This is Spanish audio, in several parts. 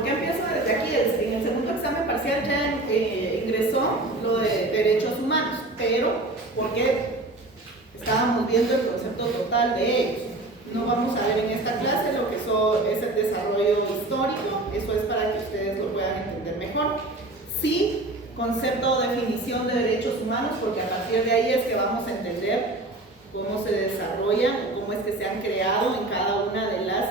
¿Por qué empiezo desde aquí? En el segundo examen parcial ya ingresó lo de derechos humanos, pero porque estábamos viendo el concepto total de ellos. No vamos a ver en esta clase lo que es el desarrollo histórico, eso es para que ustedes lo puedan entender mejor. Sí, concepto o definición de derechos humanos, porque a partir de ahí es que vamos a entender cómo se desarrollan o cómo es que se han creado en cada una de las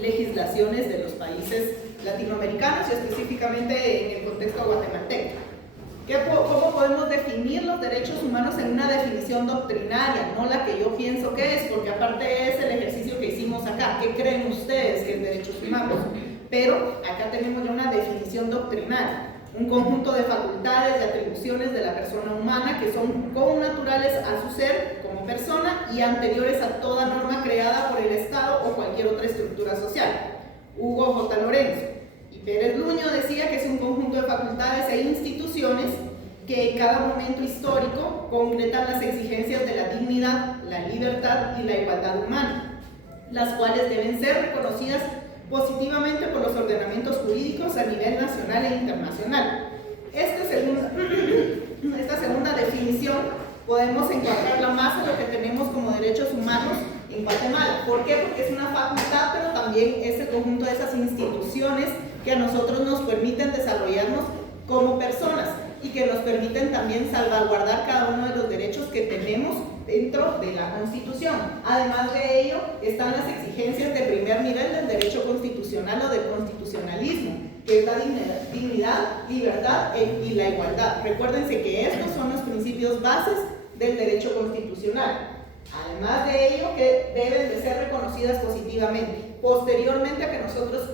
legislaciones de los países latinoamericanos y específicamente en el contexto guatemalteco. ¿Cómo podemos definir los derechos humanos en una definición doctrinaria? No la que yo pienso que es, porque aparte es el ejercicio que hicimos acá. ¿Qué creen ustedes que es derechos humanos? Pero acá tenemos ya una definición doctrinaria. Un conjunto de facultades y atribuciones de la persona humana que son connaturales a su ser como persona y anteriores a toda norma creada por el Estado o cualquier otra estructura social. Hugo J. Lorenzo. Y Pérez Luño decía que es un conjunto de facultades e instituciones que en cada momento histórico concretan las exigencias de la dignidad, la libertad y la igualdad humana, las cuales deben ser reconocidas positivamente por los ordenamientos jurídicos a nivel nacional e internacional. Esta segunda definición podemos encuadrarla más en lo que tenemos como derechos humanos en Guatemala. ¿Por qué? Porque es una facultad, pero también es el conjunto de esas instituciones que a nosotros nos permiten desarrollarnos como personas y que nos permiten también salvaguardar cada uno de los derechos que tenemos dentro de la Constitución. Además de ello, están las exigencias de primer nivel del derecho constitucional o del constitucionalismo, que es la dignidad, libertad y la igualdad. Recuérdense que estos son los principios bases del derecho constitucional. Además de ello, que deben de ser reconocidas positivamente. Posteriormente a que nosotros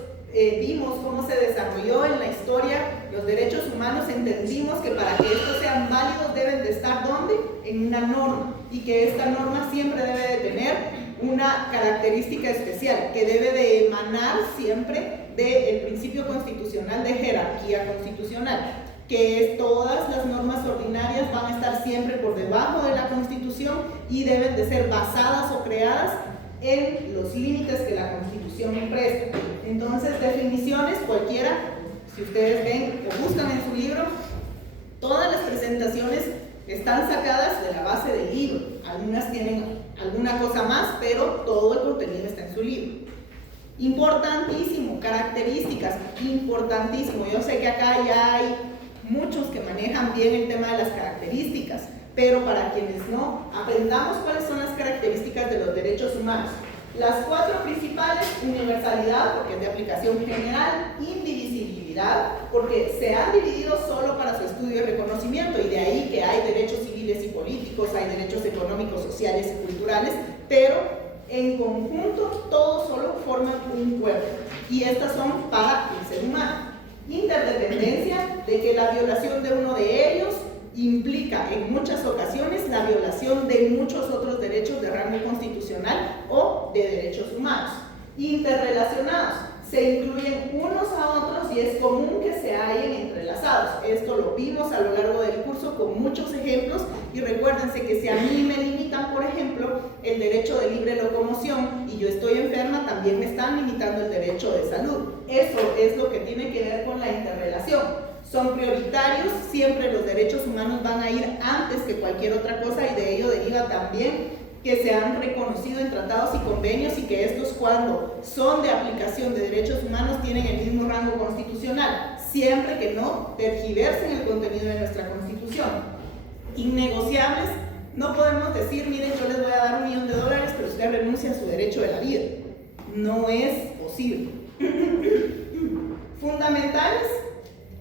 vimos cómo se desarrolló en la historia los derechos humanos, entendimos que para que estos sean válidos deben de estar ¿dónde? En una norma, y que esta norma siempre debe de tener una característica especial, que debe de emanar siempre del principio constitucional de jerarquía constitucional, que es todas las normas ordinarias van a estar siempre por debajo de la Constitución y deben de ser basadas o creadas en los límites que la Constitución presta. Entonces, definiciones cualquiera, si ustedes ven o buscan en su libro, todas las presentaciones están sacadas de la base del libro. Algunas tienen alguna cosa más, pero todo el contenido está en su libro. Importantísimo, características, importantísimo. Yo sé que acá ya hay muchos que manejan bien el tema de las características, pero para quienes no, aprendamos cuáles son las características de los derechos humanos. Las cuatro principales: universalidad, porque es de aplicación general; indivisibilidad, porque se han dividido solo para su estudio y reconocimiento, y de ahí que hay derechos civiles y políticos, hay derechos económicos, sociales y culturales, pero en conjunto todos solo forman un cuerpo, y estas son para el ser humano. Interdependencia, de que la violación de uno de ellos implica en muchas ocasiones la violación de muchos otros derechos de rango constitucional o de derechos humanos. Interrelacionados, se incluyen unos a otros y es común que se hallen entrelazados. Esto lo vimos a lo largo del curso con muchos ejemplos, y recuérdense que si a mí me limitan, por ejemplo, el derecho de libre locomoción y yo estoy enferma, también me están limitando el derecho de salud. Eso es lo que tiene que ver con la interrelación. Son prioritarios, siempre los derechos humanos van a ir antes que cualquier otra cosa, y de ello deriva también que se han reconocido en tratados y convenios, y que estos, cuando son de aplicación de derechos humanos, tienen el mismo rango constitucional, siempre que no tergiversen el contenido de nuestra Constitución. Innegociables, no podemos decir, miren, yo les voy a dar $1 millón, pero usted renuncia a su derecho de la vida. No es posible. Fundamentales,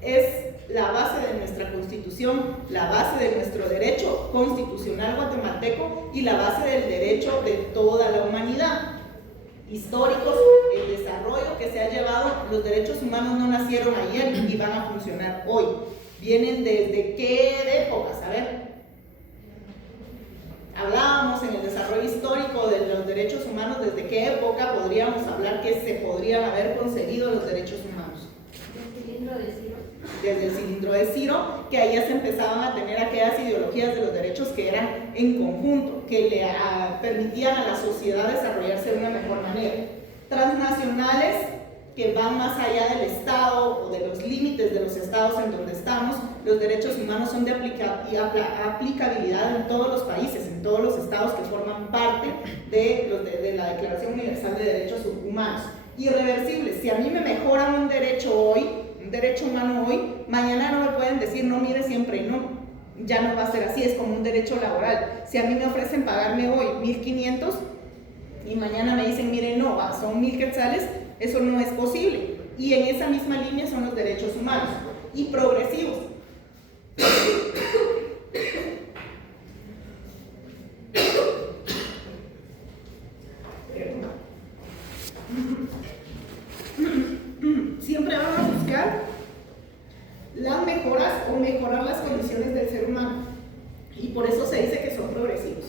es la base de nuestra Constitución, la base de nuestro derecho constitucional guatemalteco y la base del derecho de toda la humanidad. Históricos, el desarrollo que se ha llevado, los derechos humanos no nacieron ayer y van a funcionar hoy. Vienen desde qué épocas, a ver. Hablábamos en el desarrollo histórico de los derechos humanos, desde qué época podríamos hablar que se podrían haber conseguido los derechos humanos. Desde el cilindro de Ciro, que ahí ya se empezaban a tener aquellas ideologías de los derechos que eran en conjunto, que le permitían a la sociedad desarrollarse de una mejor manera. Transnacionales, que van más allá del Estado o de los límites de los estados en donde estamos. Los derechos humanos son de aplicabilidad en todos los países, en todos los estados que forman parte de la Declaración Universal de Derechos Humanos. Irreversibles. Si a mí me mejoran un derecho hoy, un derecho humano hoy, mañana no me pueden decir no, mire, siempre no. Ya no va a ser así, es como un derecho laboral. Si a mí me ofrecen pagarme hoy 1.500 y mañana me dicen, mire, no, son 1.000 quetzales, eso no es posible. Y en esa misma línea son los derechos humanos. Y progresivos. Siempre van a buscar las mejoras o mejorar las condiciones del ser humano. Y por eso se dice que son progresivos.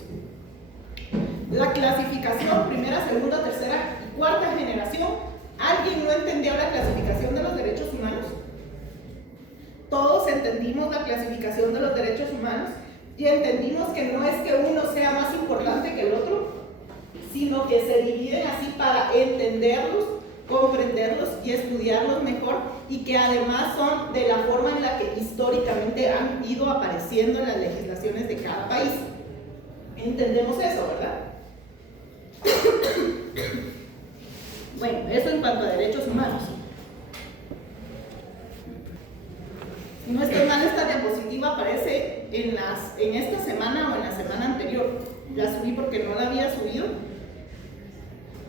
La clasificación, primera, segunda, tercera y cuarta generación. ¿Alguien no entendió la clasificación de los derechos humanos? Todos entendimos la clasificación de los derechos humanos y entendimos que no es que uno sea más importante que el otro, sino que se dividen así para entenderlos, comprenderlos y estudiarlos mejor, y que además son de la forma en la que históricamente han ido apareciendo en las legislaciones de cada país. Entendemos eso, ¿verdad? Bueno, eso en cuanto a derechos humanos. Si no estoy mal, esta diapositiva aparece en esta semana o en la semana anterior. La subí porque no la había subido,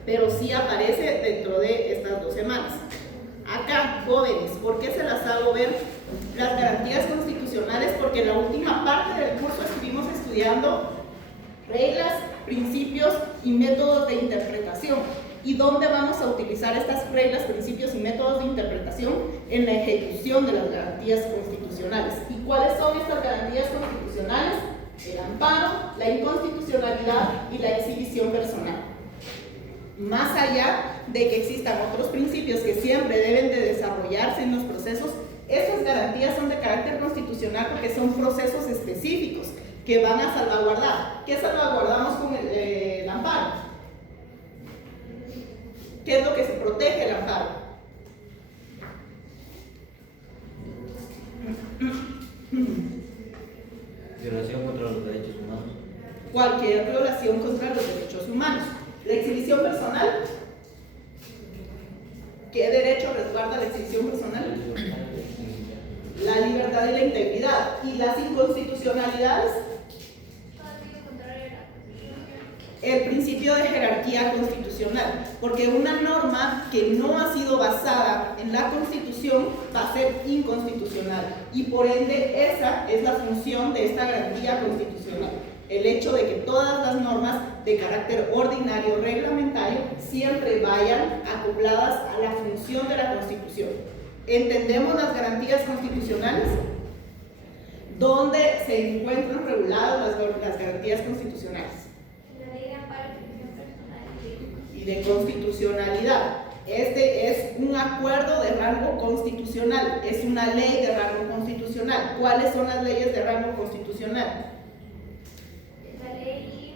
pero sí aparece dentro de estas 2 semanas. Acá, jóvenes, ¿por qué se las hago ver? Las garantías constitucionales, porque en la última parte del curso estuvimos estudiando reglas, principios y métodos de interpretación. ¿Y dónde vamos a utilizar estas reglas, principios y métodos de interpretación? En la ejecución de las garantías constitucionales. ¿Y cuáles son estas garantías constitucionales? El amparo, la inconstitucionalidad y la exhibición personal. Más allá de que existan otros principios que siempre deben de desarrollarse en los procesos, estas garantías son de carácter constitucional porque son procesos específicos que van a salvaguardar. ¿Qué salvaguardamos con el amparo? ¿Qué es lo que se protege el amparo? Violación contra los derechos humanos. Cualquier violación contra los derechos humanos. La exhibición personal. ¿Qué derecho resguarda la exhibición personal? La libertad y la integridad. ¿Y las inconstitucionalidades? El principio de jerarquía constitucional, porque una norma que no ha sido basada en la Constitución va a ser inconstitucional, y por ende esa es la función de esta garantía constitucional, el hecho de que todas las normas de carácter ordinario, reglamentario, siempre vayan acopladas a la función de la Constitución. ¿Entendemos las garantías constitucionales? ¿Dónde se encuentran reguladas las garantías constitucionales? De constitucionalidad. Este es un acuerdo de rango constitucional, es una ley de rango constitucional. ¿Cuáles son las leyes de rango constitucional? La ley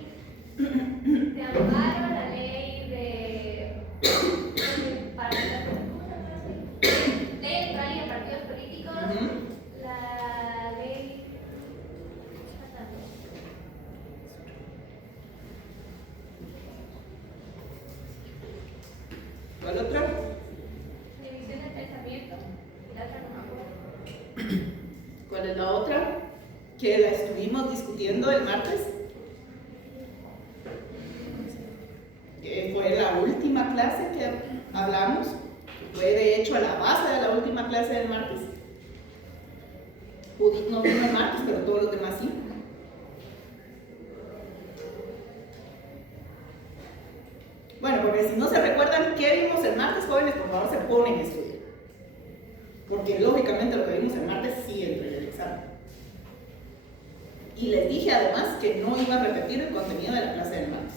de amparo, la ley de ley electoral y de partidos políticos, la ley. ¿Cuál otra? División del pensamiento. La otra no me acuerdo. ¿Cuál es la otra? Que la estuvimos discutiendo el martes. Que fue la última clase que hablamos. Fue de hecho a la base de la última clase del martes. Judith no vino el martes, pero todos los demás sí. Bueno, porque si no se recuerdan qué vimos el martes, jóvenes, por favor se ponen a estudiar. Porque lógicamente lo que vimos el martes sí entra en el examen. Y les dije además que no iba a repetir el contenido de la clase del martes.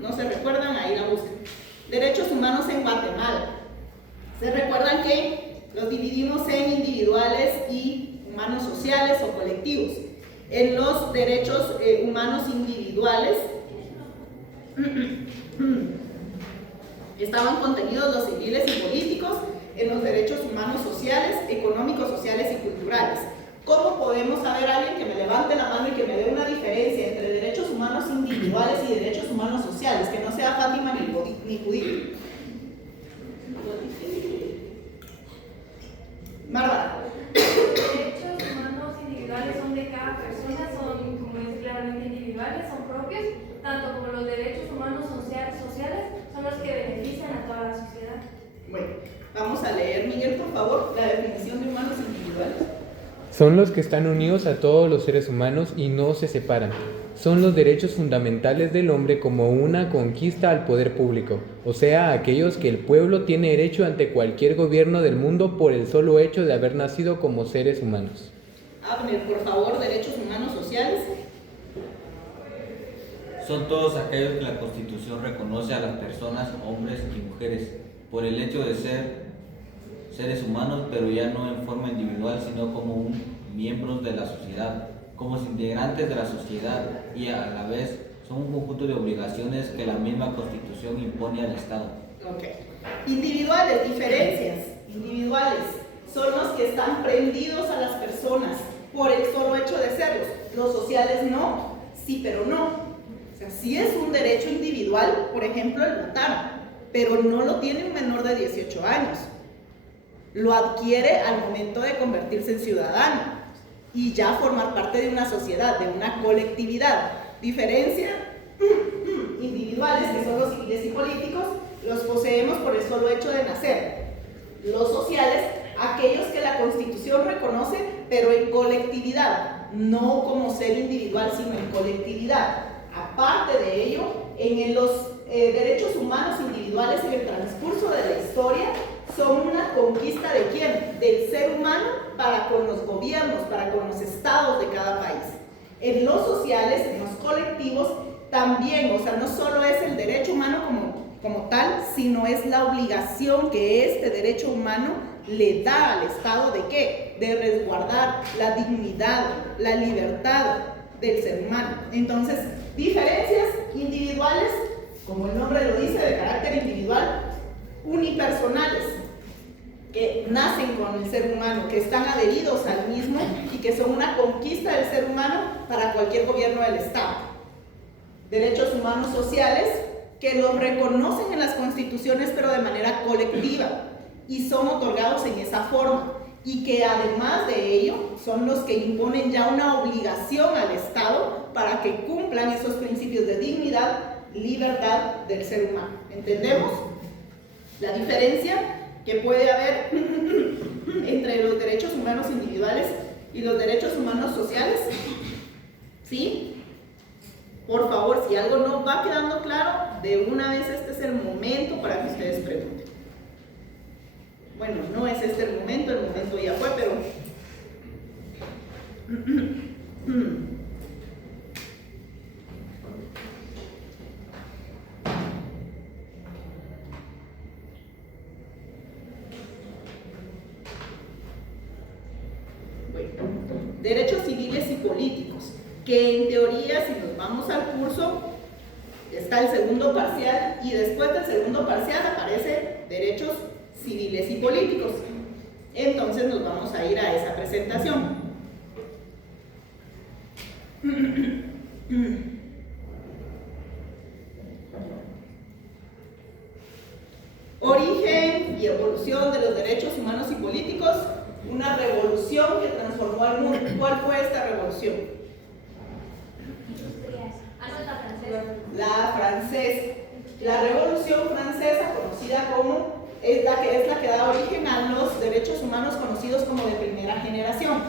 ¿No se recuerdan? Ahí la buscan. Derechos humanos en Guatemala. ¿Se recuerdan que los dividimos en individuales y humanos sociales o colectivos? En los derechos humanos individuales estaban contenidos los civiles y políticos. En los derechos humanos sociales, económicos, sociales y culturales. ¿Cómo podemos saber a alguien que me levante la mano y que me dé una diferencia entre derechos humanos individuales y derechos humanos sociales? Que no sea Fátima ni Judith. Bárbara. Los derechos humanos individuales son de cada persona, son, como es claramente, individuales, son propios, tanto como los derechos humanos sociales son los que benefician a toda la sociedad. Bueno, vamos a leer, Miguel, por favor, la definición de humanos individuales. Son los que están unidos a todos los seres humanos y no se separan. Son los derechos fundamentales del hombre como una conquista al poder público, o sea, aquellos que el pueblo tiene derecho ante cualquier gobierno del mundo por el solo hecho de haber nacido como seres humanos. Abner, por favor, derechos humanos sociales. Son todos aquellos que la Constitución reconoce a las personas, hombres y mujeres, por el hecho de ser seres humanos, pero ya no en forma individual, sino como miembros de la sociedad, como integrantes de la sociedad, y a la vez son un conjunto de obligaciones que la misma Constitución impone al Estado. Ok. Individuales, diferencias. Individuales son los que están prendidos a las personas por el solo hecho de serlos. Los sociales no, sí, pero no. O sea, sí es un derecho individual, por ejemplo, el votar, pero no lo tiene un menor de 18 años. Lo adquiere al momento de convertirse en ciudadano y ya formar parte de una sociedad, de una colectividad. Diferencia, individuales, que son los civiles y políticos, los poseemos por el solo hecho de nacer. Los sociales, aquellos que la Constitución reconoce, pero en colectividad, no como ser individual, sino en colectividad. Aparte de ello, en los derechos humanos individuales en el transcurso de la historia, son una conquista ¿de quién? Del ser humano para con los gobiernos, para con los estados de cada país. En los sociales, en los colectivos, también, o sea, no solo es el derecho humano como tal, sino es la obligación que este derecho humano le da al Estado ¿de qué? De resguardar la dignidad, la libertad del ser humano. Entonces, diferencias individuales, como el nombre lo dice, de carácter individual, unipersonales, que nacen con el ser humano, que están adheridos al mismo y que son una conquista del ser humano para cualquier gobierno del Estado. Derechos humanos sociales, que los reconocen en las constituciones pero de manera colectiva y son otorgados en esa forma, y que además de ello son los que imponen ya una obligación al Estado para que cumplan esos principios de dignidad, libertad del ser humano. ¿Entendemos la diferencia que puede haber entre los derechos humanos individuales y los derechos humanos sociales? ¿Sí? Por favor, si algo no va quedando claro, de una vez este es el momento para que ustedes pregunten. Bueno, no es este el momento ya fue, pero... Bueno, derechos civiles y políticos, que en teoría, si nos vamos al curso, está el segundo parcial y después del segundo parcial aparece derechos civiles y políticos. Entonces nos vamos a ir a esa presentación. Origen y evolución de los derechos humanos y políticos. Una revolución que transformó al mundo. ¿Cuál fue esta revolución? La francesa. La Revolución Francesa, conocida como, es la que da origen a los derechos humanos conocidos como de primera generación.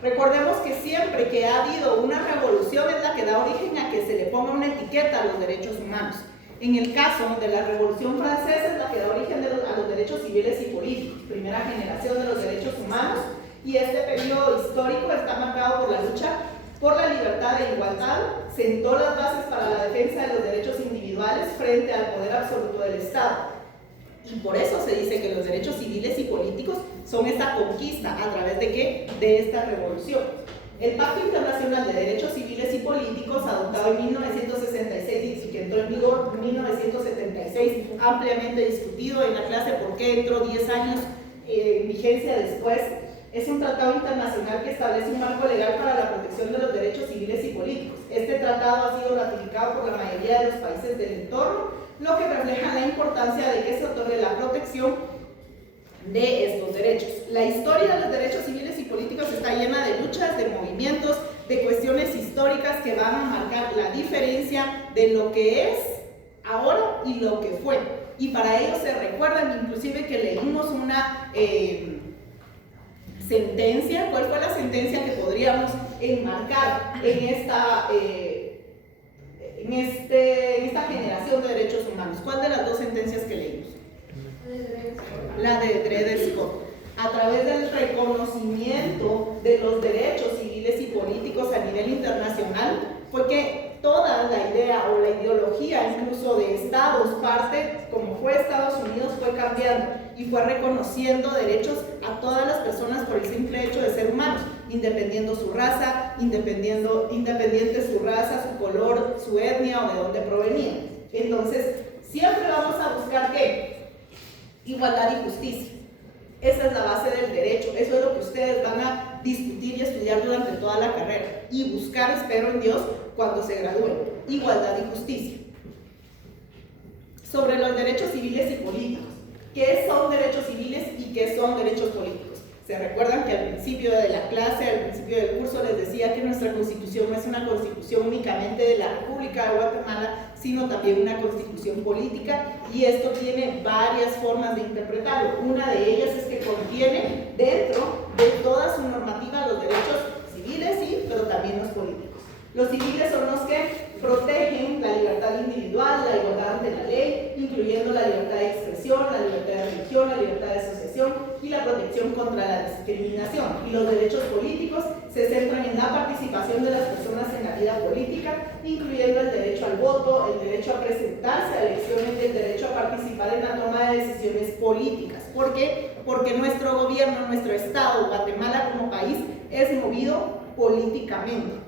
Recordemos que siempre que ha habido una revolución es la que da origen a que se le ponga una etiqueta a los derechos humanos. En el caso de la Revolución Francesa es la que da origen a los derechos civiles y políticos, primera generación de los derechos humanos, y este periodo histórico está marcado por la lucha por la libertad e igualdad, sentó las bases para la defensa de los derechos individuales frente al poder absoluto del Estado. Y por eso se dice que los derechos civiles y políticos son esta conquista, ¿a través de qué? De esta revolución. El Pacto Internacional de Derechos Civiles y Políticos, adoptado en 1966 y que entró en vigor en 1976, ampliamente discutido en la clase por qué entró 10 años en vigencia después, es un tratado internacional que establece un marco legal para la protección de los derechos civiles y políticos. Este tratado ha sido ratificado por la mayoría de los países del entorno, lo que refleja la importancia de que se otorgue la protección de estos derechos. La historia de los derechos civiles y políticos está llena de luchas, de movimientos, de cuestiones históricas que van a marcar la diferencia de lo que es ahora y lo que fue. Y para ello se recuerdan inclusive que leímos una sentencia. ¿Cuál fue la sentencia que podríamos enmarcar en esta generación de derechos humanos? ¿Cuál de las dos sentencias que leímos? La de Dred Scott. A través del reconocimiento de los derechos civiles y políticos a nivel internacional, fue que toda la idea o la ideología incluso de estados, parte como fue Estados Unidos, fue cambiando y fue reconociendo derechos a todas las personas por el simple hecho de ser humanos, independiendo su raza, independiente su raza, su color, su etnia o de dónde provenían. Entonces, siempre vamos a buscar ¿qué? Igualdad y justicia. Esa es la base del derecho, eso es lo que ustedes van a discutir y estudiar durante toda la carrera y buscar, espero en Dios, cuando se gradúen. Igualdad y justicia. Sobre los derechos civiles y políticos. ¿Qué son derechos civiles y qué son derechos políticos? ¿Se recuerdan que al principio de la clase, al principio del curso, les decía que nuestra constitución no es una constitución únicamente de la República de Guatemala, sino también una constitución política, y esto tiene varias formas de interpretarlo. Una de ellas es que contiene dentro de toda su normativa los derechos civiles, sí, pero también los políticos. Los civiles son los que protegen la libertad individual, la igualdad ante la ley, incluyendo la libertad de expresión, la libertad de religión, la libertad de asociación y la protección contra la discriminación. Y los derechos políticos se centran en la participación de las personas en la vida política, incluyendo el derecho al voto, el derecho a presentarse a elecciones y el derecho a participar en la toma de decisiones políticas. ¿Por qué? Porque nuestro gobierno, nuestro Estado, Guatemala como país, es movido políticamente.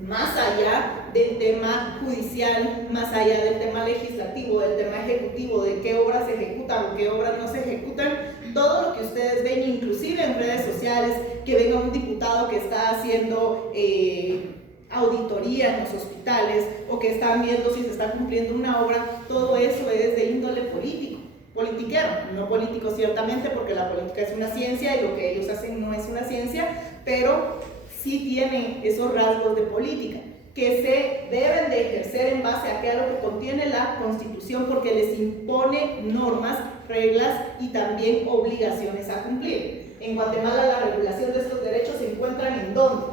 Más allá del tema judicial, más allá del tema legislativo, del tema ejecutivo, de qué obras se ejecutan o qué obras no se ejecutan, todo lo que ustedes ven, inclusive en redes sociales, que venga un diputado que está haciendo auditoría en los hospitales o que están viendo si se está cumpliendo una obra, todo eso es de índole político, politiquero, no político ciertamente, porque la política es una ciencia y lo que ellos hacen no es una ciencia, pero sí tienen esos rasgos de política que se deben de ejercer en base a lo que contiene la Constitución, porque les impone normas, reglas y también obligaciones a cumplir. En Guatemala la regulación de estos derechos se encuentran ¿en dónde?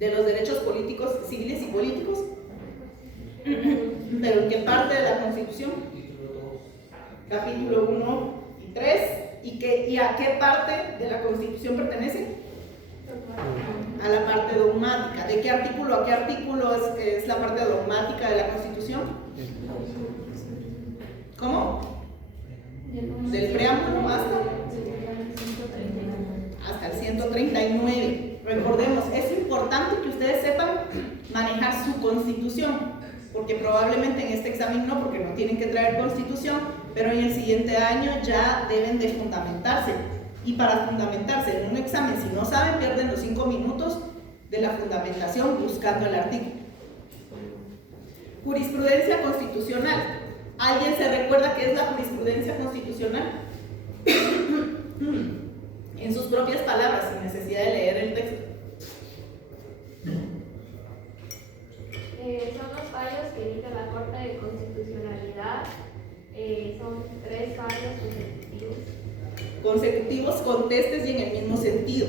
De los derechos políticos, civiles y políticos. ¿Pero en qué parte de la Constitución? Capítulo 1 y 3. ¿Y a qué parte de la Constitución pertenece? A la parte dogmática. ¿De qué artículo a qué artículo es la parte dogmática de la Constitución? ¿Cómo? Del preámbulo hasta el 139. Recordemos, es importante que ustedes sepan manejar su Constitución, porque probablemente en este examen no, porque no tienen que traer Constitución, pero en el siguiente año ya deben de fundamentarse. Y para fundamentarse en un examen, si no saben, pierden los 5 minutos de la fundamentación buscando el artículo. Jurisprudencia constitucional. ¿Alguien se recuerda qué es la jurisprudencia constitucional? En sus propias palabras, sin necesidad de leer el texto. Son los fallos que emite la Corte de Constitucionalidad. Son 3 fallos consecutivos, contestes y en el mismo sentido.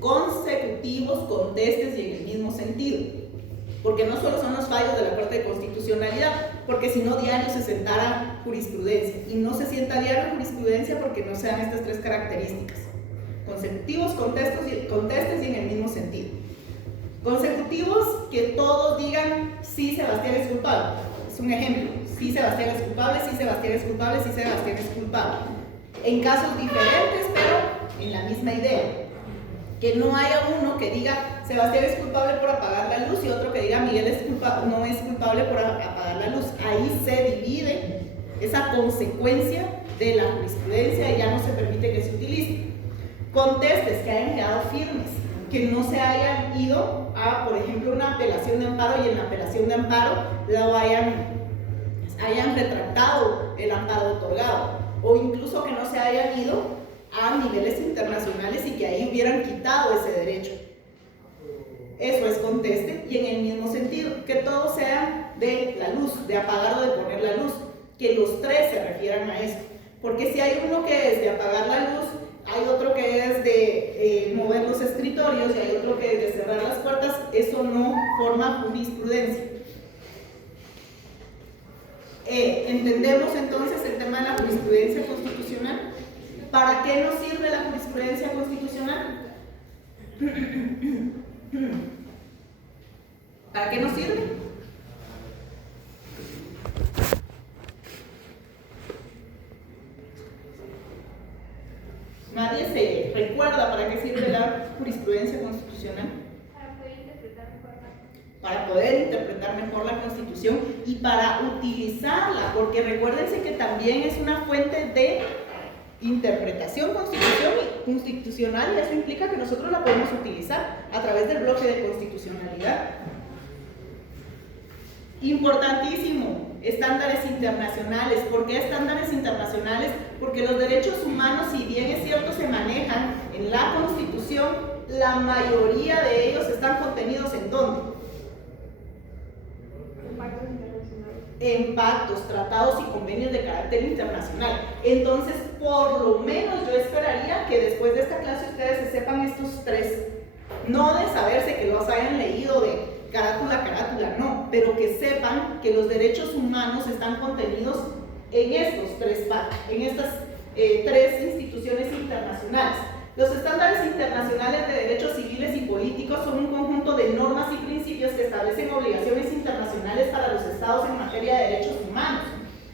Consecutivos, contestes y en el mismo sentido. Porque no solo son los fallos de la Corte de Constitucionalidad, porque si no diario se sentara jurisprudencia. Y no se sienta diario jurisprudencia porque no se dan estas 3 características. Consecutivos, contestes y en el mismo sentido. Consecutivos, que todos digan sí, Sebastián es culpable. Es un ejemplo. Sí, Sebastián es culpable, sí, Sebastián es culpable, sí, Sebastián es culpable. En casos diferentes, pero en la misma idea. Que no haya uno que diga Sebastián es culpable por apagar la luz y otro que diga Miguel no es culpable por apagar la luz. Ahí se divide esa consecuencia de la jurisprudencia y ya no se permite que se utilice. Contestes que hayan quedado firmes, que no se hayan ido a, por ejemplo, una apelación de amparo y en la apelación de amparo hayan retractado el amparo otorgado, o incluso que no se hayan ido a niveles internacionales y que ahí hubieran quitado ese derecho. Eso es conteste, y en el mismo sentido, que todos sean de la luz, de apagar o de poner la luz, que los tres se refieran a eso, porque si hay uno que es de apagar la luz, hay otro que es de mover los escritorios y hay otro que es de cerrar las puertas, eso no forma jurisprudencia. ¿Entendemos entonces el tema de la jurisprudencia constitucional? ¿Para qué nos sirve la jurisprudencia constitucional? ¿Para qué nos sirve? ¿Nadie se recuerda para qué sirve la jurisprudencia constitucional? Para poder interpretar mejor la Constitución y para utilizarla, porque recuérdense que también es una fuente de interpretación constitucional y eso implica que nosotros la podemos utilizar a través del bloque de constitucionalidad. Importantísimo, estándares internacionales. ¿Por qué estándares internacionales? Porque los derechos humanos, si bien es cierto se manejan en la Constitución, la mayoría de ellos están contenidos ¿en dónde? En pactos, tratados y convenios de carácter internacional. Entonces, por lo menos yo esperaría que después de esta clase ustedes se sepan estos tres. No de saberse que los hayan leído de carátula a carátula, no, pero que sepan que los derechos humanos están contenidos en estos tres pactos, en estas tres instituciones internacionales. Los estándares internacionales de derechos civiles y políticos son un conjunto de normas y principios que establecen obligaciones internacionales para los estados en materia de derechos humanos.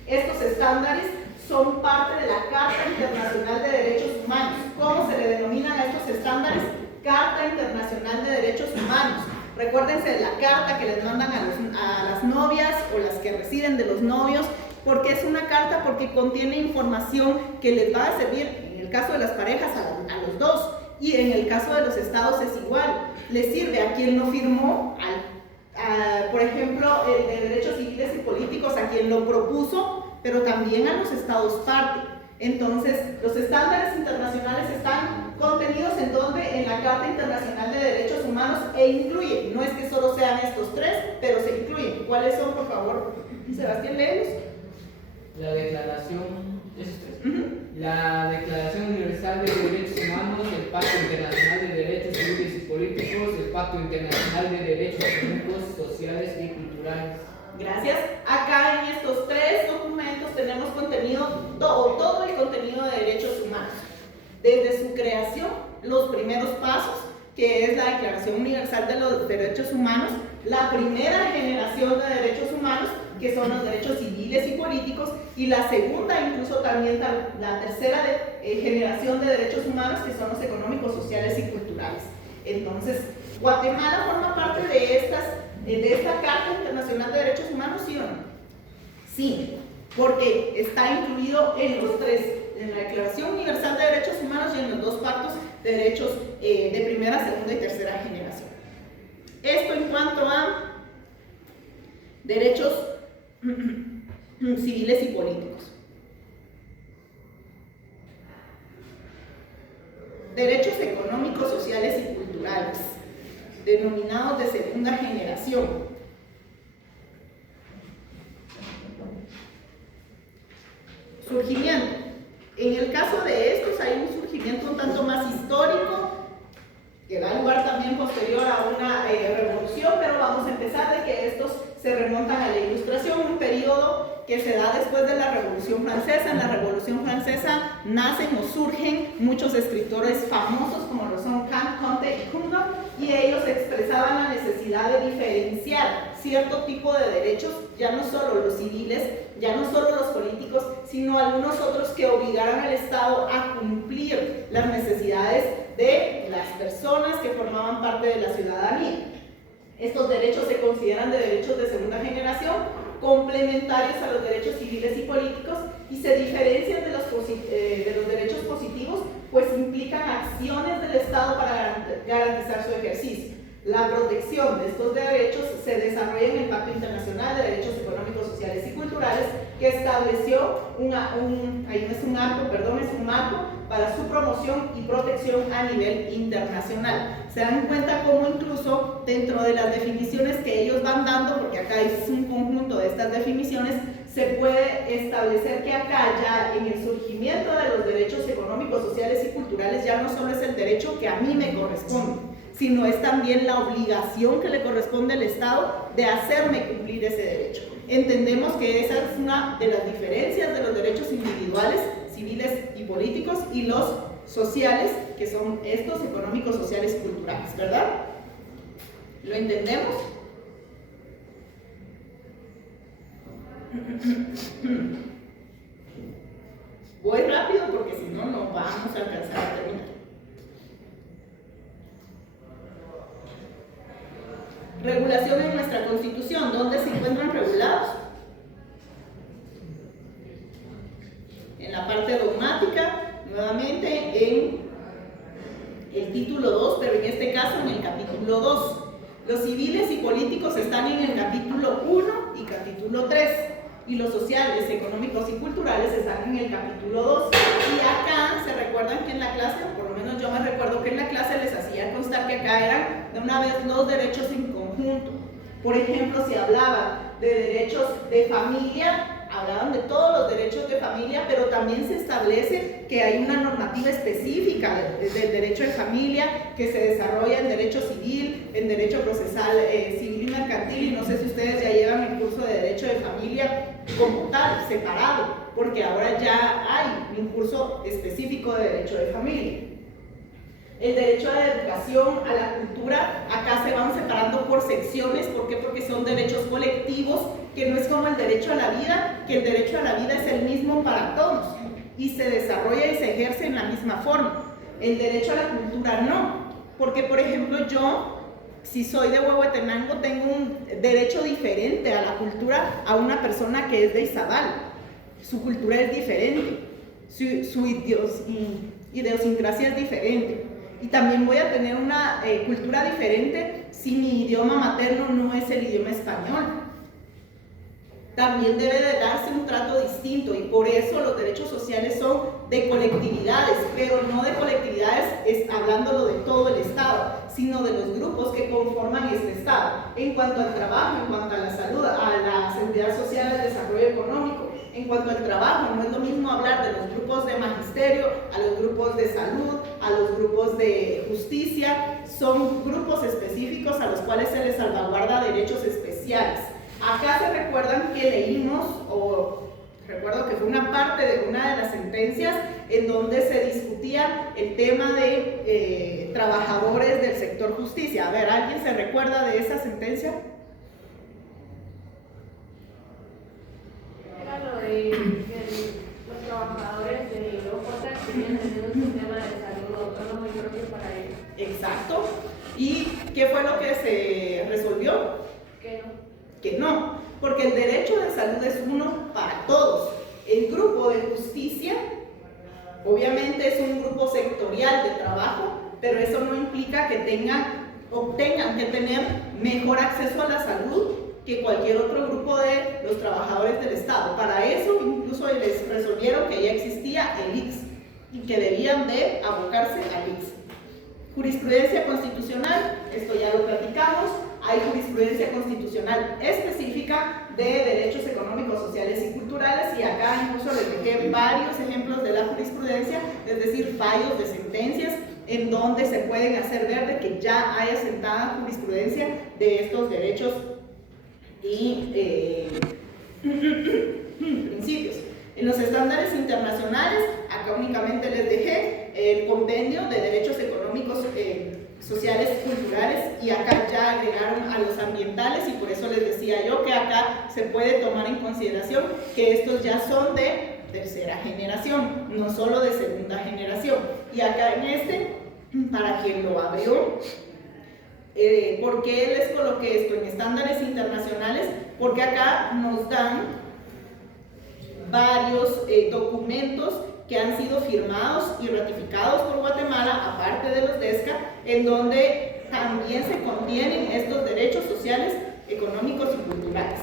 Estos estándares son parte de la Carta Internacional de Derechos Humanos. ¿Cómo se le denominan a estos estándares? Carta Internacional de Derechos Humanos. Recuérdense de la carta que les mandan a las novias o las que residen de los novios. ¿Por qué es una carta? Porque contiene información que les va a servir, en el caso de las parejas, a los dos, y en el caso de los estados es igual. Les sirve a quien lo firmó, por ejemplo, el de derechos civiles y políticos, a quien lo propuso, pero también a los estados parte. Entonces, los estándares internacionales están contenidos en donde, en la Carta Internacional de Derechos Humanos, e incluyen, no es que solo sean estos tres, pero se incluyen. ¿Cuáles son, por favor? Sebastián, léelos. La Declaración, la Declaración Universal de Derechos Humanos, el Pacto Internacional de Derechos Civiles y Políticos, el Pacto Internacional de Derechos Económicos, Sociales y Culturales. Gracias. Acá en estos tres documentos tenemos contenido, todo el contenido de derechos humanos. Desde su creación, los primeros pasos, que es la Declaración Universal de los Derechos Humanos, la primera generación de derechos humanos, que son los derechos civiles y políticos, y la segunda, incluso también la tercera generación de derechos humanos, que son los económicos, sociales y culturales. Entonces, Guatemala forma parte de esta Carta Internacional de Derechos Humanos, ¿sí o no? Sí, porque está incluido en los tres, en la Declaración Universal de Derechos Humanos y en los dos pactos de derechos de primera, segunda y tercera generación. Esto en cuanto a derechos civiles y políticos. Derechos económicos, sociales y culturales, denominados de segunda generación. Surgimiento. En el caso de estos hay un surgimiento un tanto más histórico, que da lugar también posterior a una revolución, pero vamos a empezar de que estos se remontan a la Ilustración, un periodo que se da después de la Revolución Francesa. En la Revolución Francesa nacen o surgen muchos escritores famosos como lo son Kant, Comte y Proudhon, y ellos expresaban la necesidad de diferenciar cierto tipo de derechos, ya no solo los civiles, ya no solo los políticos, sino algunos otros que obligaran al Estado a cumplir las necesidades de las personas que formaban parte de la ciudadanía. Estos derechos se consideran de derechos de segunda generación, complementarios a los derechos civiles y políticos, y se diferencian de los derechos positivos, pues implican acciones del Estado para garantizar su ejercicio. La protección de estos derechos se desarrolla en el Pacto Internacional de Derechos Económicos, Sociales y Culturales, que estableció es un marco para su promoción y protección a nivel internacional. Se dan cuenta cómo incluso dentro de las definiciones que ellos van dando, porque acá es un conjunto de estas definiciones, se puede establecer que acá ya en el surgimiento de los derechos económicos, sociales y culturales ya no solo es el derecho que a mí me corresponde, sino es también la obligación que le corresponde al Estado de hacerme cumplir ese derecho. Entendemos que esa es una de las diferencias de los derechos individuales, civiles y políticos, y los sociales, que son estos económicos, sociales y culturales, ¿verdad? ¿Lo entendemos? Voy rápido porque si no, no vamos a alcanzar a terminar. Regulación en nuestra Constitución. ¿Dónde se encuentran regulados? En la parte dogmática, nuevamente en el título 2, pero en este caso en el capítulo 2. Los civiles y políticos están en el capítulo 1 y capítulo 3. Y los sociales, económicos y culturales están en el capítulo 2. Y acá se recuerdan que en la clase, o por lo menos yo me recuerdo que en la clase les hacía constar que acá eran de una vez los derechos en conjunto. Por ejemplo, si hablaban de derechos de familia, hablaban de todos los derechos de familia, pero también se establece que hay una normativa específica del derecho de familia que se desarrolla en derecho civil, en derecho procesal civil y mercantil, y no sé si ustedes ya llevan el curso de derecho de familia como tal, separado, porque ahora ya hay un curso específico de derecho de familia. El derecho a la educación, a la cultura, acá se van separando por secciones. ¿Por qué? Porque son derechos colectivos, que no es como el derecho a la vida, que el derecho a la vida es el mismo para todos y se desarrolla y se ejerce en la misma forma. El derecho a la cultura no, porque por ejemplo yo, si soy de Huehuetenango, tengo un derecho diferente a la cultura a una persona que es de Izabal. Su cultura es diferente, su idiosincrasia es diferente. Y también voy a tener una cultura diferente si mi idioma materno no es el idioma español. También debe de darse un trato distinto, y por eso los derechos sociales son de colectividades, pero no de colectividades hablándolo de todo el Estado, sino de los grupos que conforman este Estado. En cuanto al trabajo, en cuanto a la salud, a la seguridad social, al desarrollo económico. En cuanto al trabajo, no es lo mismo hablar de los grupos de magisterio, a los grupos de salud, a los grupos de justicia. Son grupos específicos a los cuales se les salvaguarda derechos especiales. Acá se recuerdan que leímos, o recuerdo que fue una parte de una de las sentencias en donde se discutía el tema de trabajadores del sector justicia. A ver, ¿alguien se recuerda de esa sentencia? Era lo de los trabajadores de OJ que tenían un sistema de salud autónomo y propio para ellos. Exacto. ¿Y qué fue lo que se resolvió? Que no. Que no, porque el derecho de salud es uno para todos. El grupo de justicia, obviamente es un grupo sectorial de trabajo, pero eso no implica que obtengan que tener mejor acceso a la salud que cualquier otro grupo de los trabajadores del Estado. Para eso incluso les resolvieron que ya existía el ICS y que debían de abocarse al ICS. Jurisprudencia constitucional, esto ya lo platicamos. Hay jurisprudencia constitucional específica de derechos económicos, sociales y culturales, y acá incluso les dejé varios ejemplos de la jurisprudencia, es decir, fallos de sentencias en donde se pueden hacer ver de que ya hay asentada jurisprudencia de estos derechos y principios. En los estándares internacionales, acá únicamente les dejé el compendio de derechos económicos, sociales, culturales, y acá ya agregaron a los ambientales, y por eso les decía yo que acá se puede tomar en consideración que estos ya son de tercera generación, no solo de segunda generación. Y acá en este, para quien lo abrió, ¿por qué les coloqué esto en estándares internacionales? Porque acá nos dan varios documentos que han sido firmados y ratificados por Guatemala, aparte de los DESCA, en donde también se contienen estos derechos sociales, económicos y culturales.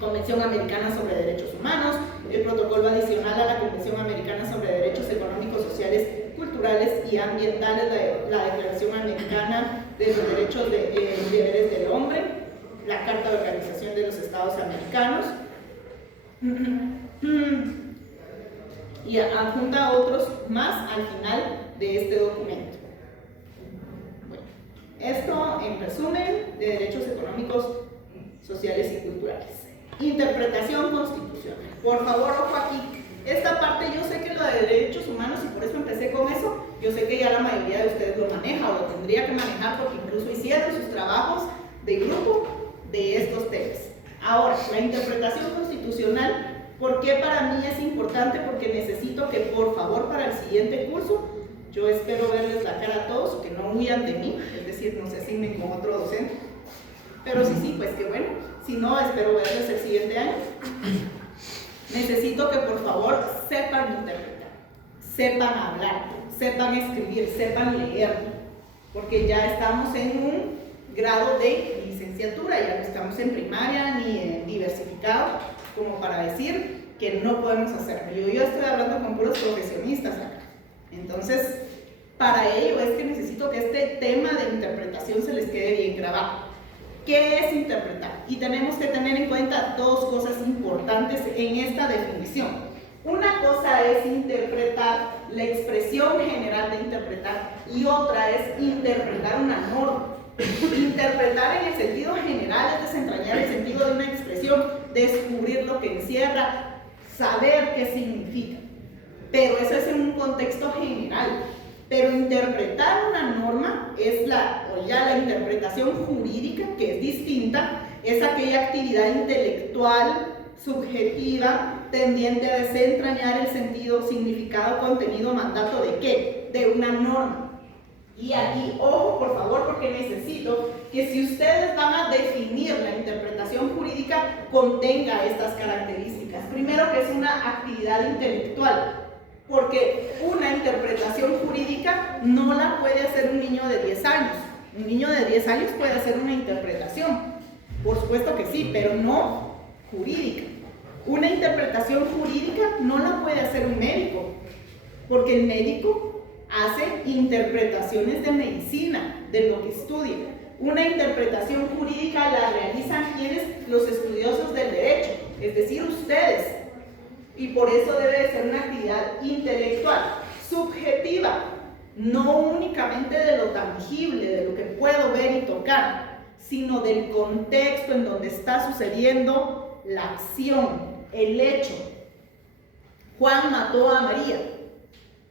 Convención Americana sobre Derechos Humanos, el protocolo adicional a la Convención Americana sobre Derechos Económicos, Sociales, Culturales y Ambientales, la Declaración Americana de los Derechos y Deberes del Hombre, la Carta de Organización de los Estados Americanos, y adjunta otros más al final de este documento. Bueno, esto en resumen de derechos económicos, sociales y culturales. Interpretación constitucional. Por favor, ojo aquí. Esta parte yo sé que lo de derechos humanos, y por eso empecé con eso, yo sé que ya la mayoría de ustedes lo maneja o lo tendría que manejar porque incluso hicieron sus trabajos de grupo de estos temas. Ahora, la interpretación constitucional, ¿por qué para mí es importante? Porque necesito que, por favor, para el siguiente curso, yo espero verles la cara a todos, que no huyan de mí, es decir, no se asignen con otro docente, pero sí, pues qué bueno, si no, espero verles el siguiente año. Necesito que, por favor, sepan interpretar, sepan hablar, sepan escribir, sepan leer, porque ya estamos en un grado de licenciatura, ya no estamos en primaria ni en diversificado, como para decir que no podemos hacerlo. Yo estoy hablando con puros profesionistas acá. Entonces, para ello es que necesito que este tema de interpretación se les quede bien grabado. ¿Qué es interpretar? Y tenemos que tener en cuenta dos cosas importantes en esta definición. Una cosa es interpretar, la expresión general de interpretar, y otra es interpretar una norma. Interpretar en el sentido general es desentrañar el sentido de una expresión, descubrir lo que encierra, saber qué significa. Pero eso es en un contexto general. Pero interpretar una norma es la interpretación jurídica, que es distinta, es aquella actividad intelectual, subjetiva, tendiente a desentrañar el sentido, significado, contenido, mandato ¿de qué? De una norma. Y aquí, ojo por favor, porque necesito que si ustedes van a definir la interpretación jurídica, contenga estas características. Primero, que es una actividad intelectual, porque una interpretación jurídica no la puede hacer un niño de 10 años. Un niño de 10 años puede hacer una interpretación, por supuesto que sí, pero no jurídica. Una interpretación jurídica no la puede hacer un médico, porque el médico hace interpretaciones de medicina, de lo que estudia. Una interpretación jurídica la realizan quienes, los estudiosos del derecho, es decir, ustedes. Y por eso debe de ser una actividad intelectual, subjetiva, no únicamente de lo tangible, de lo que puedo ver y tocar, sino del contexto en donde está sucediendo la acción, el hecho. Juan mató a María.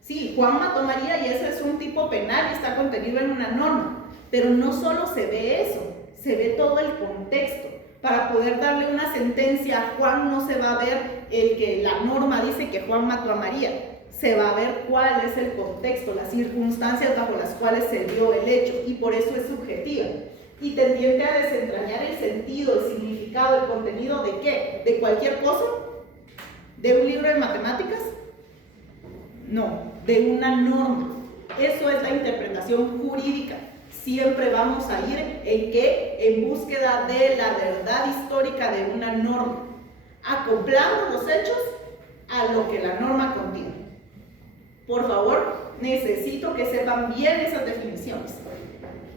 Sí, Juan mató a María y ese es un tipo penal y está contenido en una norma. Pero no solo se ve eso, se ve todo el contexto. Para poder darle una sentencia a Juan no se va a ver el que la norma dice que Juan mató a María. Se va a ver cuál es el contexto, las circunstancias bajo las cuales se dio el hecho, y por eso es subjetiva. Y tendiente a desentrañar el sentido, el significado, el contenido ¿de qué? ¿De cualquier cosa? ¿De un libro de matemáticas? No, de una norma. Eso es la interpretación jurídica. Siempre vamos a ir en qué? En búsqueda de la verdad histórica de una norma, acoplando los hechos a lo que la norma contiene. Por favor, necesito que sepan bien esas definiciones.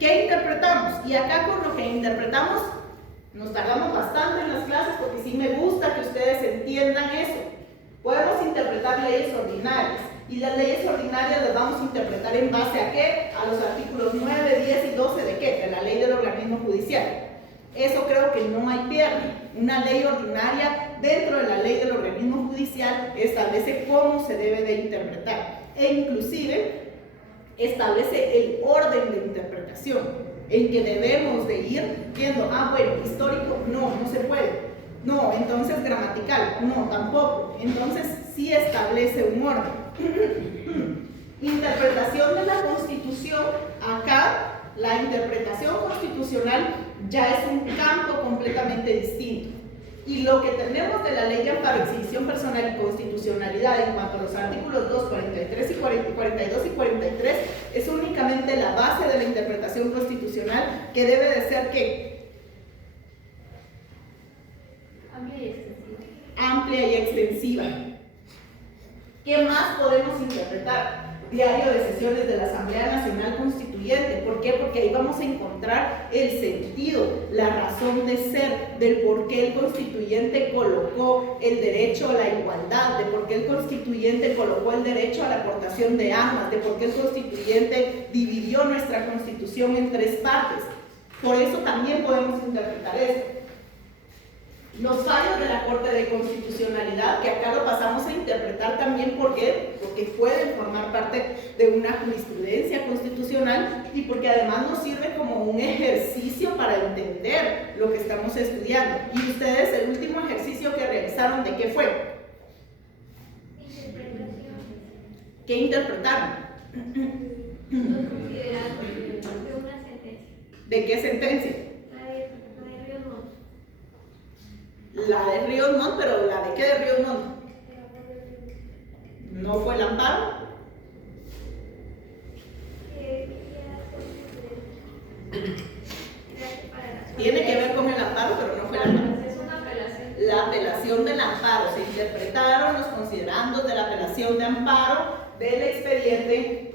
¿Qué interpretamos? Y acá con lo que interpretamos nos tardamos bastante en las clases porque sí me gusta que ustedes entiendan eso. Podemos interpretar leyes ordinarias. Y las leyes ordinarias las vamos a interpretar en base a ¿qué? A los artículos 9, 10 y 12 ¿de qué? De la ley del organismo judicial. Eso creo que no hay pierde. Una ley ordinaria dentro de la ley del organismo judicial establece cómo se debe de interpretar. E inclusive establece el orden de interpretación en que debemos de ir viendo, bueno, histórico, no se puede. No, entonces gramatical, no, tampoco. Entonces sí establece un orden. Interpretación de la Constitución, acá la interpretación constitucional ya es un campo completamente distinto. Y lo que tenemos de la Ley de Amparo, Exhibición Personal y Constitucionalidad en cuanto a los artículos 2, 43 y 42 y 43 es únicamente la base de la interpretación constitucional, que debe de ser ¿qué? Amplia y extensiva. Amplia y extensiva. ¿Qué más podemos interpretar? Diario de sesiones de la Asamblea Nacional Constituyente. ¿Por qué? Porque ahí vamos a encontrar el sentido, la razón de ser, del por qué el constituyente colocó el derecho a la igualdad, de por qué el constituyente colocó el derecho a la aportación de armas, de por qué el constituyente dividió nuestra Constitución en 3 partes. Por eso también podemos interpretar esto. Los fallos de la Corte de Constitucionalidad, que acá lo pasamos a interpretar también porque pueden formar parte de una jurisprudencia constitucional y porque además nos sirve como un ejercicio para entender lo que estamos estudiando. Y ustedes, el último ejercicio que realizaron, ¿de qué fue? Interpretación. ¿Qué interpretaron? Los considerados de una sentencia. ¿De qué sentencia? La de Ríos Montt. La de Ríos Montt, pero ¿la de qué de Ríos Montt? ¿No fue el amparo? Tiene que ver con el amparo, pero no fue el amparo. Es una apelación. La apelación del amparo. Se interpretaron los considerandos de la apelación de amparo del expediente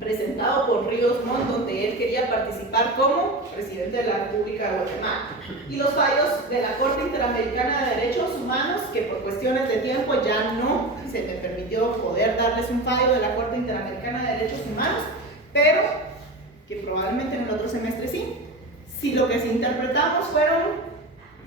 presentado por Ríos Montt, donde él quería participar como presidente de la República de Guatemala. Y los fallos de la Corte Interamericana de Derechos Humanos, que por cuestiones de tiempo ya no se me permitió poder darles un fallo de la Corte Interamericana de Derechos Humanos, pero que probablemente en el otro semestre sí. Si lo que sí interpretamos fueron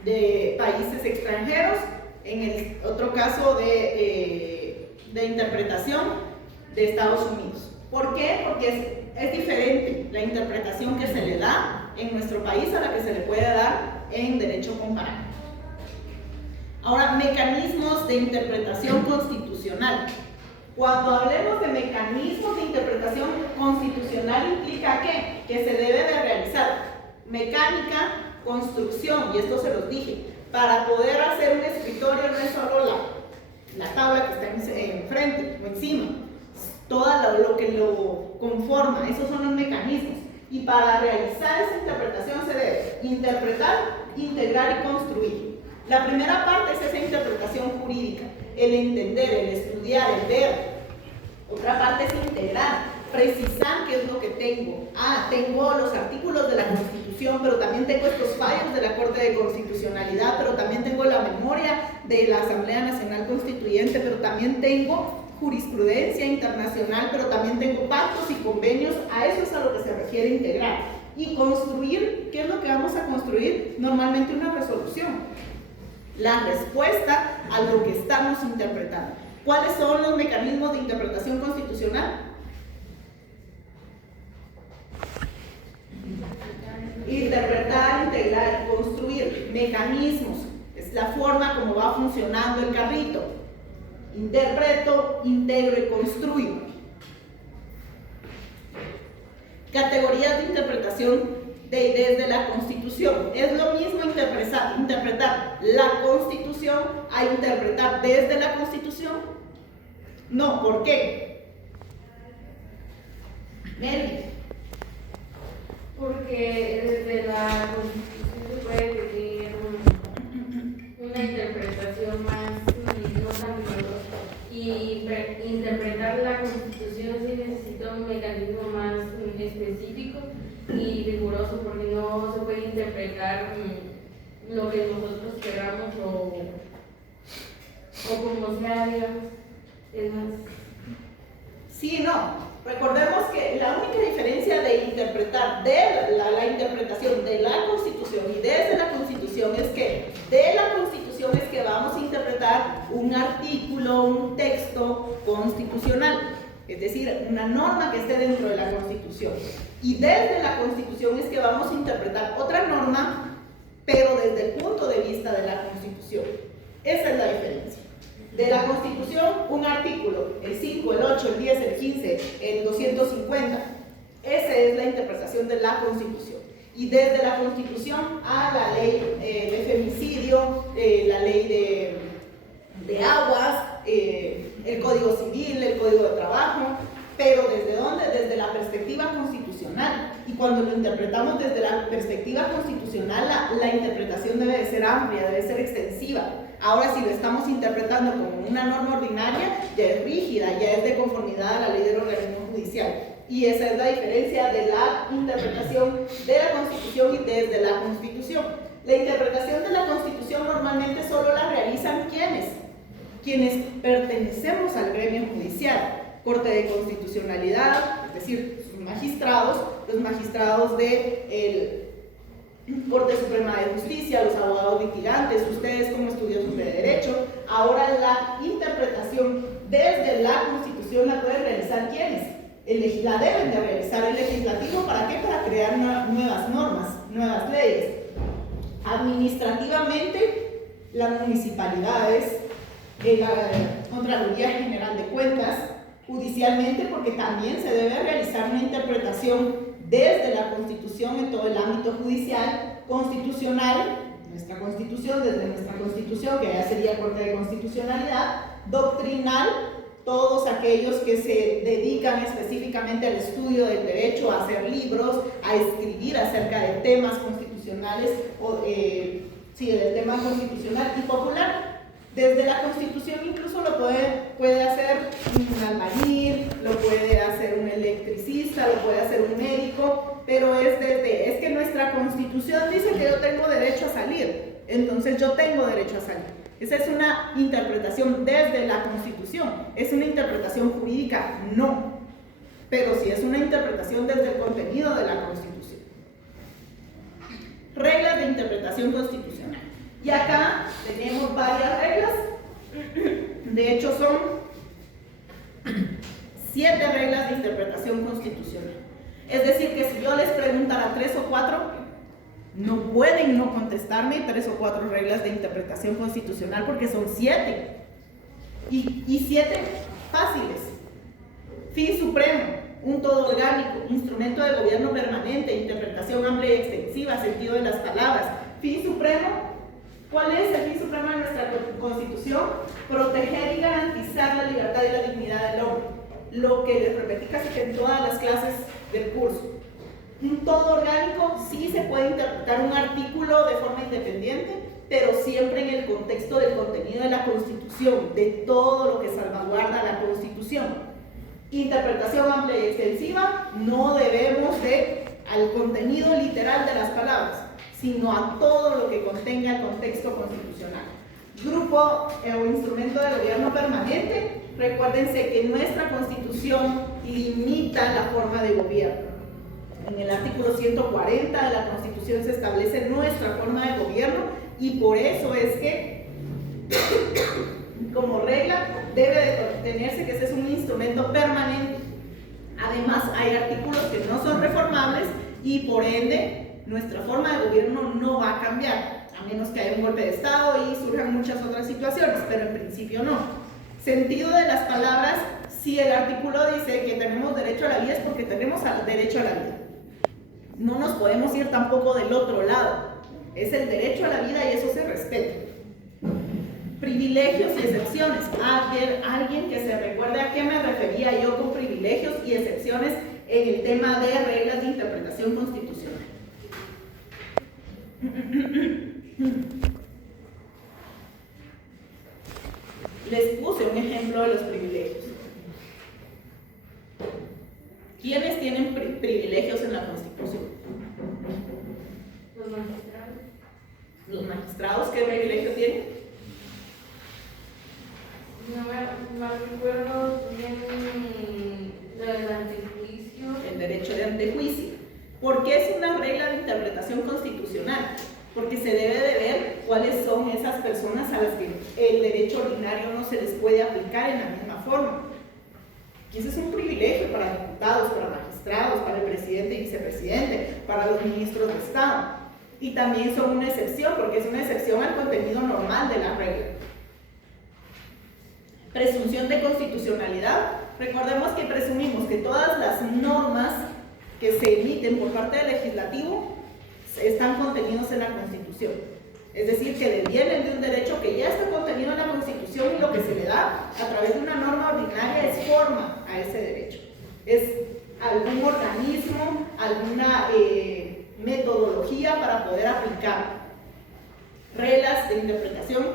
de países extranjeros, en el otro caso de interpretación de Estados Unidos. ¿Por qué? Porque es diferente la interpretación que se le da en nuestro país a la que se le puede dar en derecho comparado. Ahora, mecanismos de interpretación constitucional. Cuando hablemos de mecanismos de interpretación constitucional, ¿implica qué? Que se debe de realizar mecánica, construcción, y esto se los dije. Para poder hacer un escritorio no es solo la tabla que está enfrente o encima, todo lo que lo conforma, esos son los mecanismos. Y para realizar esa interpretación se debe interpretar, integrar y construir. La primera parte es esa interpretación jurídica, el entender, el estudiar, el ver. Otra parte es integrar, precisar qué es lo que tengo. Tengo los artículos de la Constitución, pero también tengo estos fallos de la Corte de Constitucionalidad, pero también tengo la memoria de la Asamblea Nacional Constituyente, pero también tengo jurisprudencia internacional, pero también tengo pactos y convenios. A eso es a lo que se refiere integrar. Y construir, ¿qué es lo que vamos a construir? Normalmente una resolución, la respuesta a lo que estamos interpretando. ¿Cuáles son los mecanismos de interpretación constitucional? Interpretar, integrar, construir. Mecanismos, es la forma como va funcionando el carrito. Interpreto, integro y construyo. Categorías de interpretación de ideas de la Constitución. Es lo mismo interpretar la Constitución a interpretar desde la Constitución. No, ¿por qué? Mary. Porque desde la Constitución se puede tener una interpretación más no tan rigurosa, y interpretar la Constitución sí necesita un mecanismo más específico y riguroso, porque no se puede interpretar lo que nosotros queramos o como sea, digamos, es más. Sí, no. Recordemos que la única diferencia de interpretar de la interpretación de la Constitución y desde la Constitución es que de la Constitución es que vamos a interpretar un artículo, un texto constitucional, es decir, una norma que esté dentro de la Constitución. Y desde la Constitución es que vamos a interpretar otra norma, pero desde desde el punto de vista de la Constitución. Esa es la diferencia. De la Constitución, un artículo, el 5, el 8, el 10, el 15, el 250, esa es la interpretación de la Constitución. Y desde la Constitución a la ley de femicidio, la ley de aguas, el Código Civil, el Código de Trabajo, pero ¿desde dónde? Desde la perspectiva constitucional. Y cuando lo interpretamos desde la perspectiva constitucional, la interpretación debe de ser amplia, debe ser extensiva. Ahora, si lo estamos interpretando como una norma ordinaria, ya es rígida, ya es de conformidad a la ley del organismo judicial. Y esa es la diferencia de la interpretación de la Constitución y desde la Constitución. La interpretación de la Constitución normalmente solo la realizan ¿quiénes? Quienes pertenecemos al gremio judicial, Corte de Constitucionalidad, es decir, sus magistrados, los magistrados de Corte Suprema de Justicia, los abogados litigantes, ustedes como estudiosos de derecho. Ahora la interpretación desde la Constitución la pueden realizar ¿quiénes? La deben de realizar el legislativo. ¿Para qué? Para crear nuevas normas, nuevas leyes. Administrativamente, las municipalidades, la Contraloría General de Cuentas, judicialmente, porque también se debe realizar una interpretación desde la Constitución en todo el ámbito judicial, constitucional, nuestra Constitución, desde nuestra Constitución, que ya sería Corte de Constitucionalidad, doctrinal, todos aquellos que se dedican específicamente al estudio del derecho, a hacer libros, a escribir acerca de temas constitucionales, del tema constitucional y popular. Desde la Constitución incluso lo puede hacer un albañil, lo puede hacer un electricista, lo puede hacer un médico, pero es que nuestra Constitución dice que yo tengo derecho a salir, entonces yo tengo derecho a salir. Esa es una interpretación desde la Constitución. ¿Es una interpretación jurídica? No, pero sí es una interpretación desde el contenido de la Constitución. Reglas de interpretación constitucional. Y acá tenemos varias reglas, de hecho son 7 reglas de interpretación constitucional. Es decir, que si yo les preguntara 3 o 4, no pueden no contestarme 3 o 4 reglas de interpretación constitucional porque son 7. Y 7 fáciles. Fin supremo, un todo orgánico, instrumento de gobierno permanente, interpretación amplia y extensiva, sentido de las palabras. Fin supremo. ¿Cuál es el fin supremo de nuestra Constitución? Proteger y garantizar la libertad y la dignidad del hombre. Lo que les repetí casi que en todas las clases del curso. Un todo orgánico sí se puede interpretar un artículo de forma independiente, pero siempre en el contexto del contenido de la Constitución, de todo lo que salvaguarda la Constitución. Interpretación amplia y extensiva, no debemos al contenido literal de las palabras, sino a todo lo que contenga el contexto constitucional. Grupo o instrumento de gobierno permanente, recuérdense que nuestra Constitución limita la forma de gobierno. En el artículo 140 de la Constitución se establece nuestra forma de gobierno y por eso es que, como regla, debe de tenerse que ese es un instrumento permanente. Además, hay artículos que no son reformables y por ende nuestra forma de gobierno no va a cambiar, a menos que haya un golpe de Estado y surjan muchas otras situaciones, pero en principio no. Sentido de las palabras, si el artículo dice que tenemos derecho a la vida es porque tenemos derecho a la vida. No nos podemos ir tampoco del otro lado. Es el derecho a la vida y eso se respeta. Privilegios y excepciones. Alguien que se recuerde a qué me refería yo con privilegios y excepciones en el tema de reglas de interpretación constitucional. Les puse un ejemplo de los privilegios. ¿Quiénes tienen privilegios en la Constitución? Los magistrados. ¿Los magistrados qué privilegio tienen? No recuerdo bien lo del antejuicio. El derecho de antejuicio. ¿Por qué es una regla de interpretación constitucional? Porque se debe de ver cuáles son esas personas a las que el derecho ordinario no se les puede aplicar en la misma forma. Y ese es un privilegio para diputados, para magistrados, para el presidente y vicepresidente, para los ministros de Estado. y también son una excepción, porque es una excepción al contenido normal de la regla. Presunción de constitucionalidad. Recordemos que presumimos que todas las normas que se emiten por parte del legislativo están contenidos en la Constitución. Es decir, que devienen de un derecho que ya está contenido en la Constitución y lo que se le da a través de una norma ordinaria es forma a ese derecho. Es algún organismo, alguna metodología para poder aplicar. Reglas de interpretación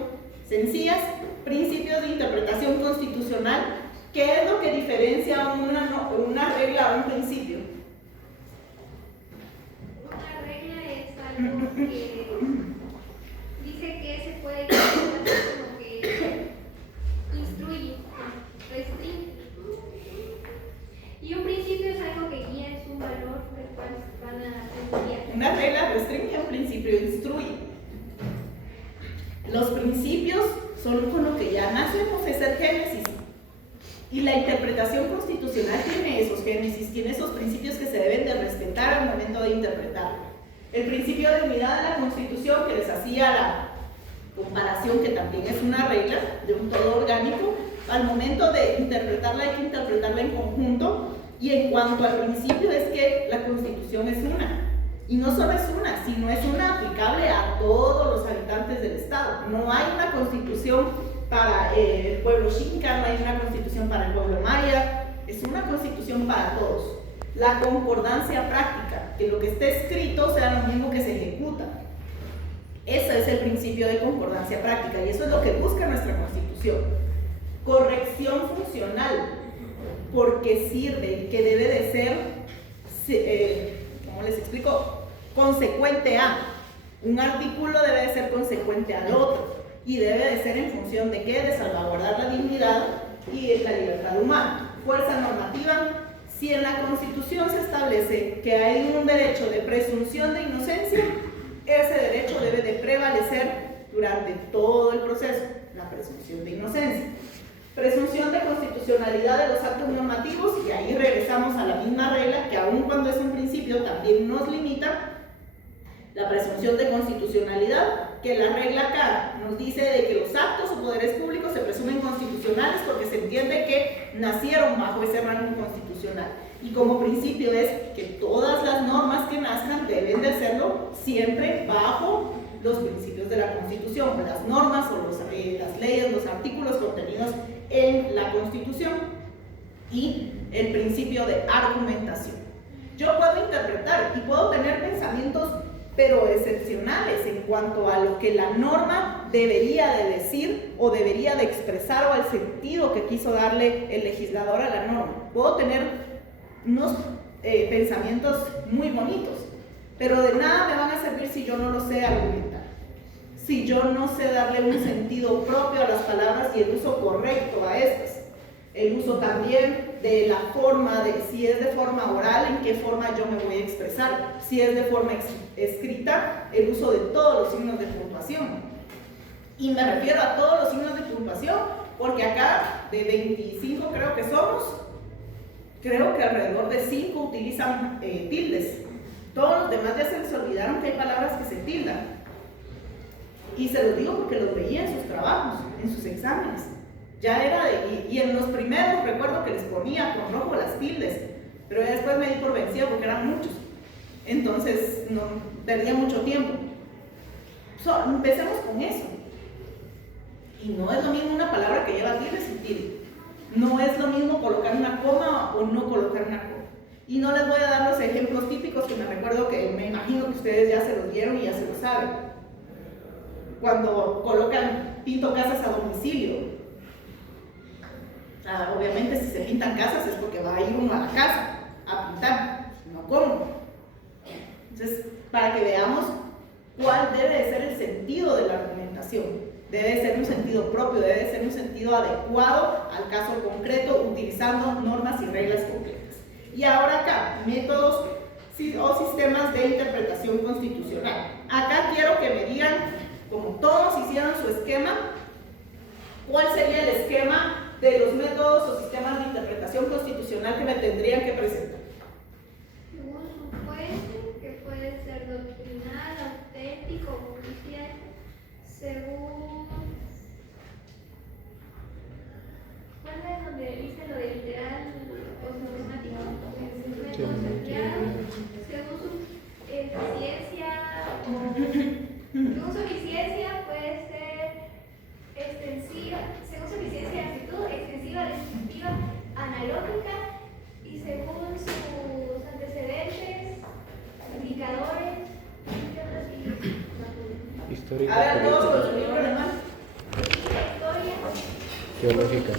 sencillas, principios de interpretación constitucional. ¿Qué es lo que diferencia una regla a un principio? Una regla es algo que dice que se puede interpretar como que instruye, restringe. Y un principio es algo que guía, es un valor del cual van a guiar. Una regla restringe, un principio instruye. Los principios son con lo que ya nacemos, es el génesis. Y la interpretación constitucional tiene esos génesis, tiene esos principios que se deben de respetar al momento de interpretar. El principio de unidad de la Constitución, que les hacía la comparación, que también es una regla de un todo orgánico, al momento de interpretarla hay que interpretarla en conjunto, y en cuanto al principio es que la Constitución es una. Y no solo es una, sino es una aplicable a todos los habitantes del Estado. No hay una Constitución para el pueblo xinca, no hay una Constitución para el pueblo maya, es una Constitución para todos. La concordancia práctica, que lo que esté escrito sea lo mismo que se ejecuta. Ese es el principio de concordancia práctica y eso es lo que busca nuestra Constitución. Corrección funcional, porque sirve, que debe de ser, ¿cómo les explico? Consecuente a. Un artículo debe de ser consecuente al otro y debe de ser en función de qué, de salvaguardar la dignidad y la libertad humana. Fuerza normativa. Si en la Constitución se establece que hay un derecho de presunción de inocencia, ese derecho debe de prevalecer durante todo el proceso, la presunción de inocencia. Presunción de constitucionalidad de los actos normativos, y ahí regresamos a la misma regla que aun cuando es un principio también nos limita. La presunción de constitucionalidad, que la regla acá nos dice de que los actos o poderes públicos se presumen constitucionales porque se entiende que nacieron bajo ese rango constitucional. Y como principio es que todas las normas que nazcan deben de hacerlo siempre bajo los principios de la Constitución, las normas o las leyes, los artículos contenidos en la Constitución. Y el principio de argumentación. Yo puedo interpretar y puedo tener pensamientos pero excepcionales en cuanto a lo que la norma debería de decir o debería de expresar o al sentido que quiso darle el legislador a la norma. Puedo tener unos pensamientos muy bonitos, pero de nada me van a servir si yo no lo sé argumentar, si yo no sé darle un sentido propio a las palabras y el uso correcto a estas. El uso también de la forma, de si es de forma oral, en qué forma yo me voy a expresar, si es de forma escrita, el uso de todos los signos de puntuación. Y me refiero a todos los signos de puntuación, porque acá de 25 creo que somos, creo que alrededor de 5 utilizan tildes. Todos los demás ya se les olvidaron que hay palabras que se tildan. Y se los digo porque los veía en sus trabajos, en sus exámenes. Ya era y en los primeros recuerdo que les ponía con rojo las tildes, pero ya después me di por vencida porque eran muchos. Entonces no perdía mucho tiempo. Empecemos con eso. Y no es lo mismo una palabra que lleva tilde sin tilde. No es lo mismo colocar una coma o no colocar una coma. Y no les voy a dar los ejemplos típicos que me recuerdo que me imagino que ustedes ya se los dieron y ya se lo saben. Cuando colocan pinto casas a domicilio. Obviamente si se pintan casas es porque va a ir uno a la casa a pintar, no cómo. Entonces, para que veamos cuál debe de ser el sentido de la argumentación. Debe de ser un sentido propio, debe de ser un sentido adecuado al caso concreto, utilizando normas y reglas concretas. Y ahora acá, métodos o sistemas de interpretación constitucional. Acá quiero que me digan, como todos hicieron su esquema, cuál sería el esquema de los métodos o sistemas de interpretación constitucional que me tendrían que presentar. Un supuesto que puede ser doctrinal, Según su eficiencia puede ser extensiva, según su eficiencia de actitud, extensiva, descriptiva, analógica, y según sus antecedentes, indicadores, Histórica, A ver, todos política, los libros de más. historia, geológica.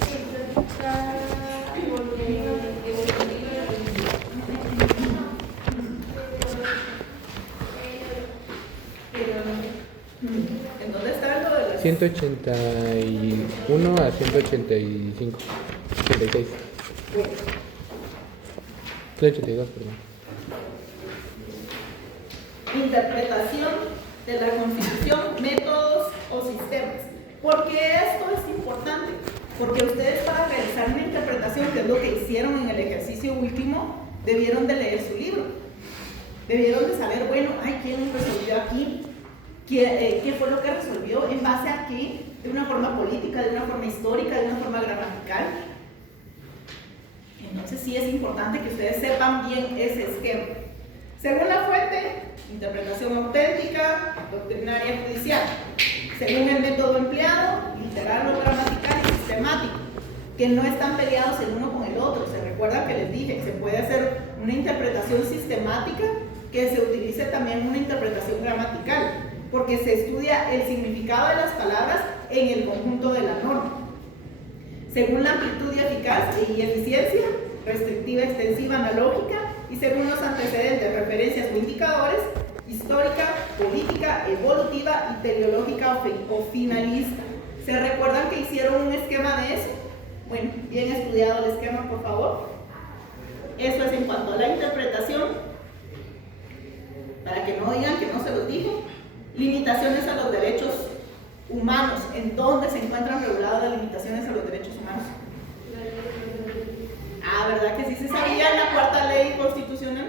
¿En dónde está lo de las 181 a 185. 86. 182, perdón. interpretación de la Constitución, métodos o sistemas? ¿Por qué esto es importante? Porque ustedes, para realizar una interpretación, que es lo que hicieron en el ejercicio último, debieron de leer su libro. Debieron de saber, bueno, ¿quién resolvió aquí? ¿Qué fue lo que resolvió? ¿En base a qué? ¿De una forma política, de una forma histórica, de una forma gramatical? Entonces sí es importante que ustedes sepan bien ese esquema. Según la fuente, interpretación auténtica, doctrinaria judicial. Según el método empleado, literal o gramatical y sistemático, que no están peleados el uno con el otro. Se recuerda que les dije, se puede hacer una interpretación sistemática que se utilice también una interpretación gramatical, porque se estudia el significado de las palabras en el conjunto de la norma. Según la amplitud y eficacia y eficiencia, restrictiva, extensiva, analógica, y según los antecedentes, referencias o indicadores, histórica, política, evolutiva y teleológica o finalista. ¿Se recuerdan que hicieron un esquema de eso? Bueno, bien estudiado el esquema, por favor. Eso es en cuanto a la interpretación, para que no digan que no se los dijo. Limitaciones a los derechos humanos. ¿En dónde se encuentran reguladas las limitaciones a los derechos humanos? ¿Verdad que sí se sabía en la cuarta ley constitucional?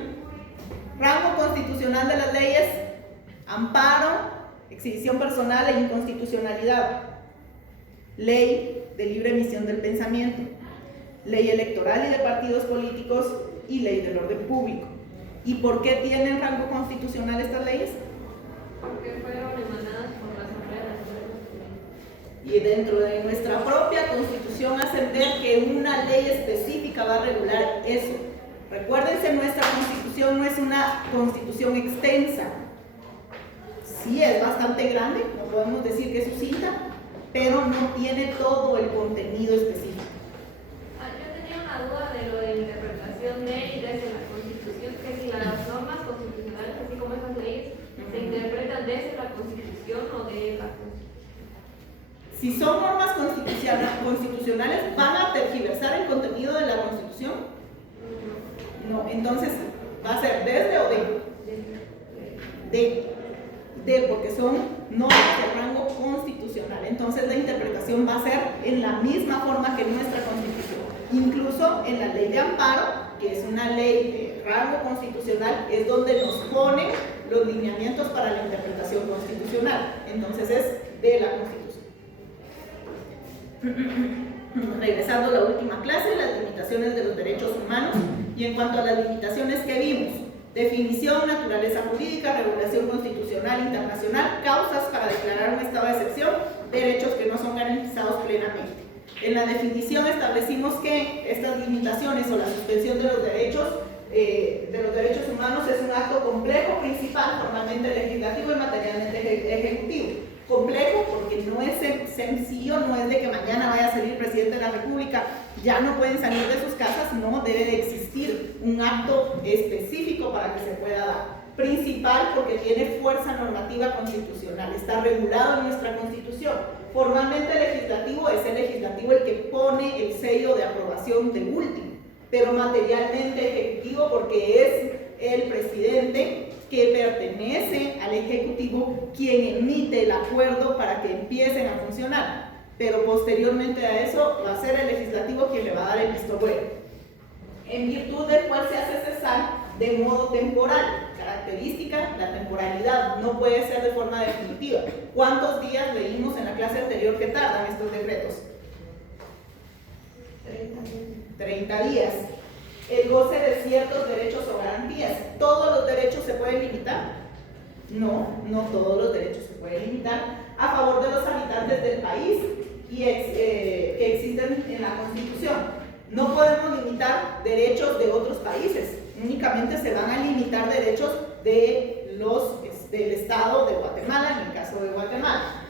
Rango constitucional de las leyes: amparo, exhibición personal e inconstitucionalidad. Ley de libre emisión del pensamiento, ley electoral y de partidos políticos y ley del orden público. ¿Y por qué tienen rango constitucional estas leyes? Porque fueron emanadas por la Asamblea Nacional. Y dentro de nuestra propia Constitución hacen ver que una ley específica va a regular eso. Recuérdense, nuestra Constitución no es una Constitución extensa. Sí es bastante grande, no podemos decir que es sucinta, pero no tiene todo el contenido específico. Yo tenía una duda de lo de interpretación de y desde la Constitución, que si las normas constitucionales, así como esas leyes, se interpretan desde la Constitución o de la Constitución. Si son normas constitucionales, ¿van a tergiversar el contenido de la Constitución? No, entonces va a ser desde o de, porque son normas de rango constitucional. Entonces la interpretación va a ser en la misma forma que nuestra Constitución. Incluso en la ley de amparo, que es una ley de rango constitucional, es donde nos ponen los lineamientos para la interpretación constitucional. Entonces es de la Constitución. Regresando a la última clase, las limitaciones de los derechos humanos. Y en cuanto a las limitaciones que vimos: definición, naturaleza jurídica, regulación constitucional internacional, causas para declarar un estado de excepción, derechos que no son garantizados plenamente. En la definición establecimos que estas limitaciones o la suspensión de los derechos humanos es un acto complejo, principal, formalmente legislativo y materialmente ejecutivo. Complejo porque no es sencillo, no es de que mañana vaya a salir el presidente de la República, ya no pueden salir de sus casas, no, debe de existir un acto específico para que se pueda dar. Principal porque tiene fuerza normativa constitucional, está regulado en nuestra Constitución. Formalmente legislativo es el legislativo el que pone el sello de aprobación de último, pero materialmente ejecutivo porque es el presidente que pertenece al Ejecutivo quien emite el acuerdo para que empiecen a funcionar, pero posteriormente a eso va a ser el Legislativo quien le va a dar el visto bueno, en virtud del cual se hace cesar de modo temporal. Característica: la temporalidad, no puede ser de forma definitiva. ¿Cuántos días leímos en la clase anterior que tardan estos decretos? 30 días. El goce de ciertos derechos o garantías. ¿Todos los derechos se pueden limitar? No todos los derechos se pueden limitar a favor de los habitantes del país y que existen en la Constitución. No podemos limitar derechos de otros países, únicamente se van a limitar derechos del Estado de Guatemala, en el caso de Guatemala.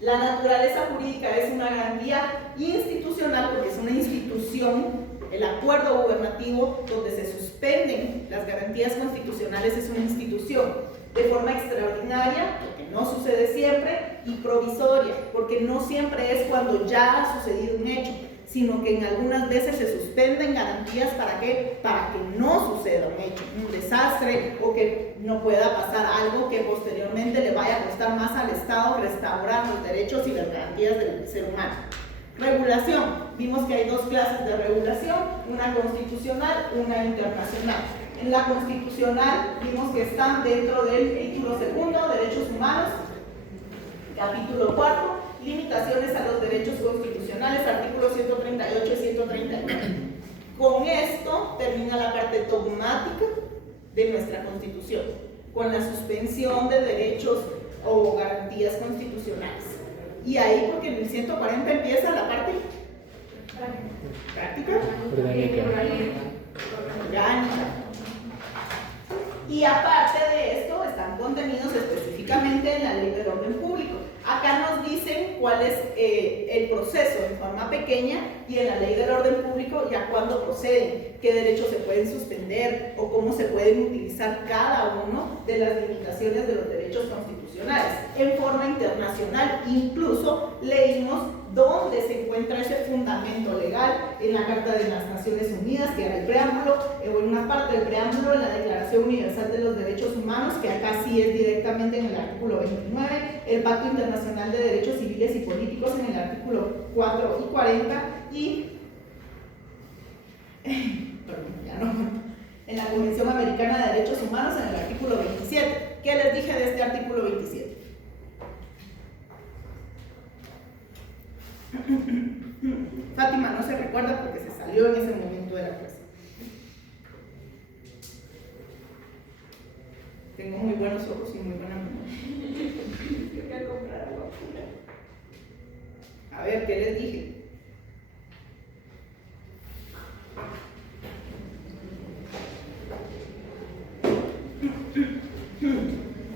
La naturaleza jurídica es una garantía institucional porque es una institución, el acuerdo gubernativo donde se suspenden las garantías constitucionales es una institución de forma extraordinaria, porque no sucede siempre, y provisoria, porque no siempre es cuando ya ha sucedido un hecho, sino que en algunas veces se suspenden garantías ¿para qué? Para que no suceda un hecho, un desastre o que no pueda pasar algo que posteriormente le vaya a costar más al Estado restaurar los derechos y las garantías del ser humano. Regulación. Vimos que hay dos clases de regulación, una constitucional, una internacional. En la constitucional vimos que están dentro del título segundo, derechos humanos, capítulo 4, limitaciones a los derechos constitucionales, artículos 138 y 139. Con esto termina la parte dogmática de nuestra Constitución, con la suspensión de derechos o garantías constitucionales. Y ahí, porque en el 140 empieza la parte práctica, orgánica. Y aparte de esto, están contenidos específicamente en la Ley del Orden Público. Acá nos dicen cuál es el proceso en forma pequeña y en la Ley del Orden Público ya cuándo proceden, qué derechos se pueden suspender o cómo se pueden utilizar cada uno de las limitaciones de los derechos constitucionales. En forma internacional, incluso leímos dónde se encuentra ese fundamento legal en la Carta de las Naciones Unidas, que era el preámbulo, o en una parte del preámbulo en la Declaración Universal de los Derechos Humanos, que acá sí es directamente en el artículo 29, el Pacto Internacional de Derechos Civiles y Políticos en el artículo 4 y 40, y en la Convención Americana de Derechos Humanos en el artículo 27. ¿Qué les dije de este artículo 27? Fátima no se recuerda porque se salió en ese momento de la clase. Tengo muy buenos ojos y muy buena memoria. A ver, ¿qué les dije?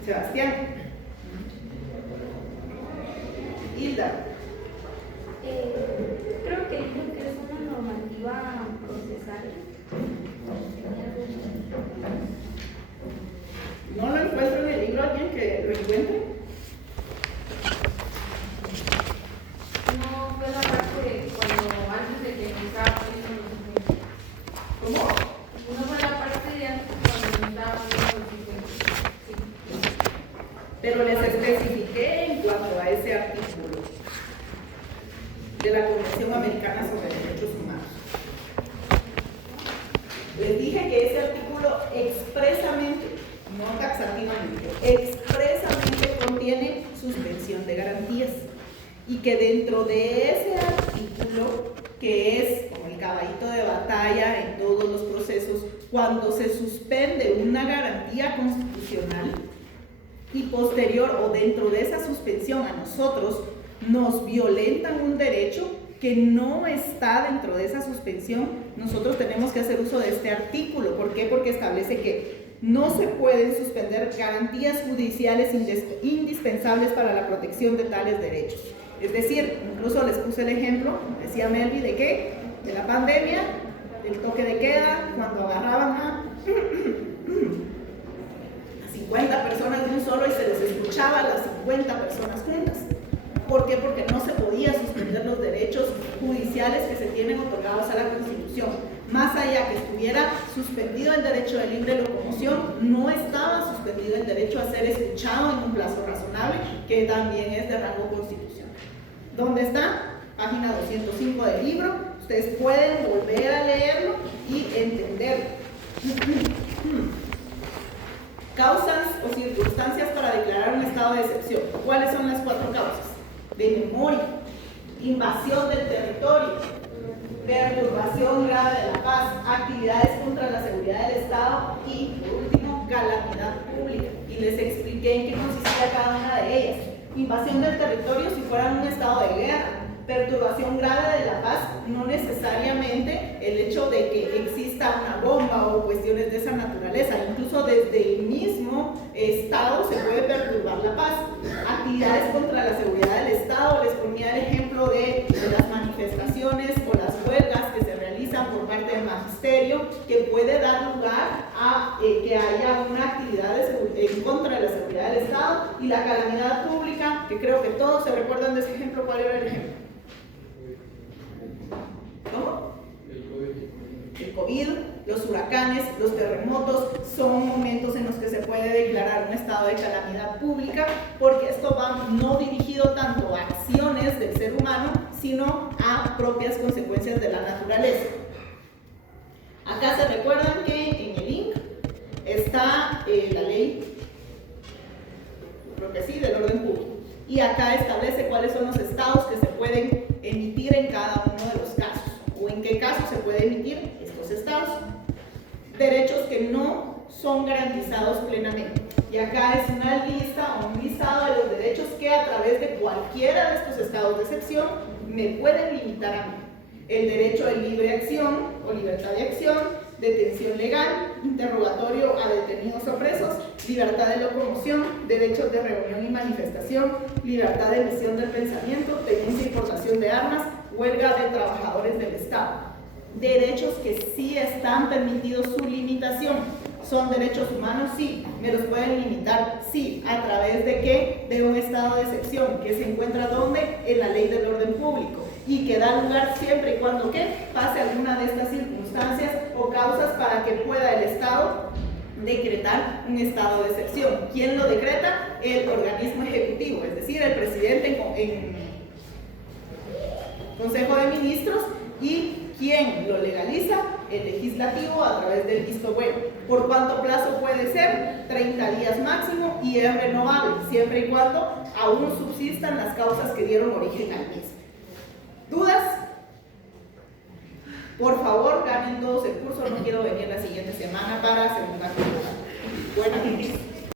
Sebastián. Hilda. Creo que es una normativa procesal. ¿No lo encuentro en el libro? ¿Alguien que lo encuentre? No fue la parte cuando antes de que empezara poniendo los ejemplos. ¿Cómo? No fue la parte de antes cuando estaba poniendo los ejemplos. Sí. Pero les especifiqué en cuanto a ese artículo de la Convención Americana sobre Derechos Humanos. Les dije que ese artículo expresamente, no taxativamente, expresamente contiene suspensión de garantías y que dentro de ese artículo, que es como el caballito de batalla en todos los procesos, cuando se suspende una garantía constitucional y posterior o dentro de esa suspensión a nosotros nos violentan un derecho que no está dentro de esa suspensión, nosotros tenemos que hacer uso de este artículo. ¿Por qué? Porque establece que no se pueden suspender garantías judiciales indispensables para la protección de tales derechos. Es decir, incluso les puse el ejemplo, decía Melvi, ¿de qué? De la pandemia, del toque de queda, cuando agarraban a 50 personas de un solo y se les escuchaba a las 50 personas juntas. ¿Por qué? Porque no se podía suspender los derechos judiciales que se tienen otorgados a la Constitución. Más allá que estuviera suspendido el derecho de libre locomoción, no estaba suspendido el derecho a ser escuchado en un plazo razonable, que también es de rango constitucional. ¿Dónde está? Página 205 del libro. Ustedes pueden volver a leerlo y entenderlo. Causas o circunstancias para declarar un estado de excepción. ¿Cuáles son las 4 causas? De memoria, invasión del territorio, perturbación grave de la paz, actividades contra la seguridad del Estado y, por último, calamidad pública. Y y les expliqué en qué consistía cada una de ellas. Invasión del territorio si fuera un estado de guerra. Perturbación grave de la paz, no necesariamente el hecho de que exista una bomba o cuestiones de esa naturaleza. Incluso desde el mismo Estado se puede perturbar la paz. Actividades contra la seguridad del Estado, les ponía el ejemplo de las manifestaciones o las huelgas que se realizan por parte del magisterio, que puede dar lugar a que haya una actividad en contra de la seguridad del Estado. Y la calamidad pública, que creo que todos se recuerdan de ese ejemplo. ¿Cuál era el ejemplo? ¿Cómo? El COVID, los huracanes, los terremotos son momentos en los que se puede declarar un estado de calamidad pública, porque esto va no dirigido tanto a acciones del ser humano, sino a propias consecuencias de la naturaleza. Acá se recuerdan que en el INC está la ley, creo que sí, del orden público, y acá establece cuáles son los estados que se pueden emitir en cada uno de los casos, o en qué casos se puede emitir estos estados. Derechos que no son garantizados plenamente. Y acá es una lista o un listado de los derechos que a través de cualquiera de estos estados de excepción me pueden limitar a mí. El derecho de libre acción o libertad de acción, detención legal, interrogatorio a detenidos o presos, libertad de locomoción, derechos de reunión y manifestación, libertad de emisión del pensamiento, tenencia y portación de armas, huelga de trabajadores del Estado. Derechos que sí están permitidos su limitación. ¿Son derechos humanos? Sí. ¿Me los pueden limitar? Sí. ¿A través de qué? De un estado de excepción, que se encuentra ¿dónde? En la ley del orden público, y que da lugar siempre y cuando ¿qué? Pase alguna de estas circunstancias o causas para que pueda el Estado decretar un estado de excepción. ¿Quién lo decreta? El organismo ejecutivo, es decir, el presidente en Consejo de Ministros. ¿Y quién lo legaliza? El legislativo a través del visto bueno. ¿Por cuánto plazo puede ser? 30 días máximo, y es renovable, siempre y cuando aún subsistan las causas que dieron origen al mismo. ¿Dudas? Por favor, ganen todos el curso, no quiero venir la siguiente semana para segunda jornada. Buenas noches.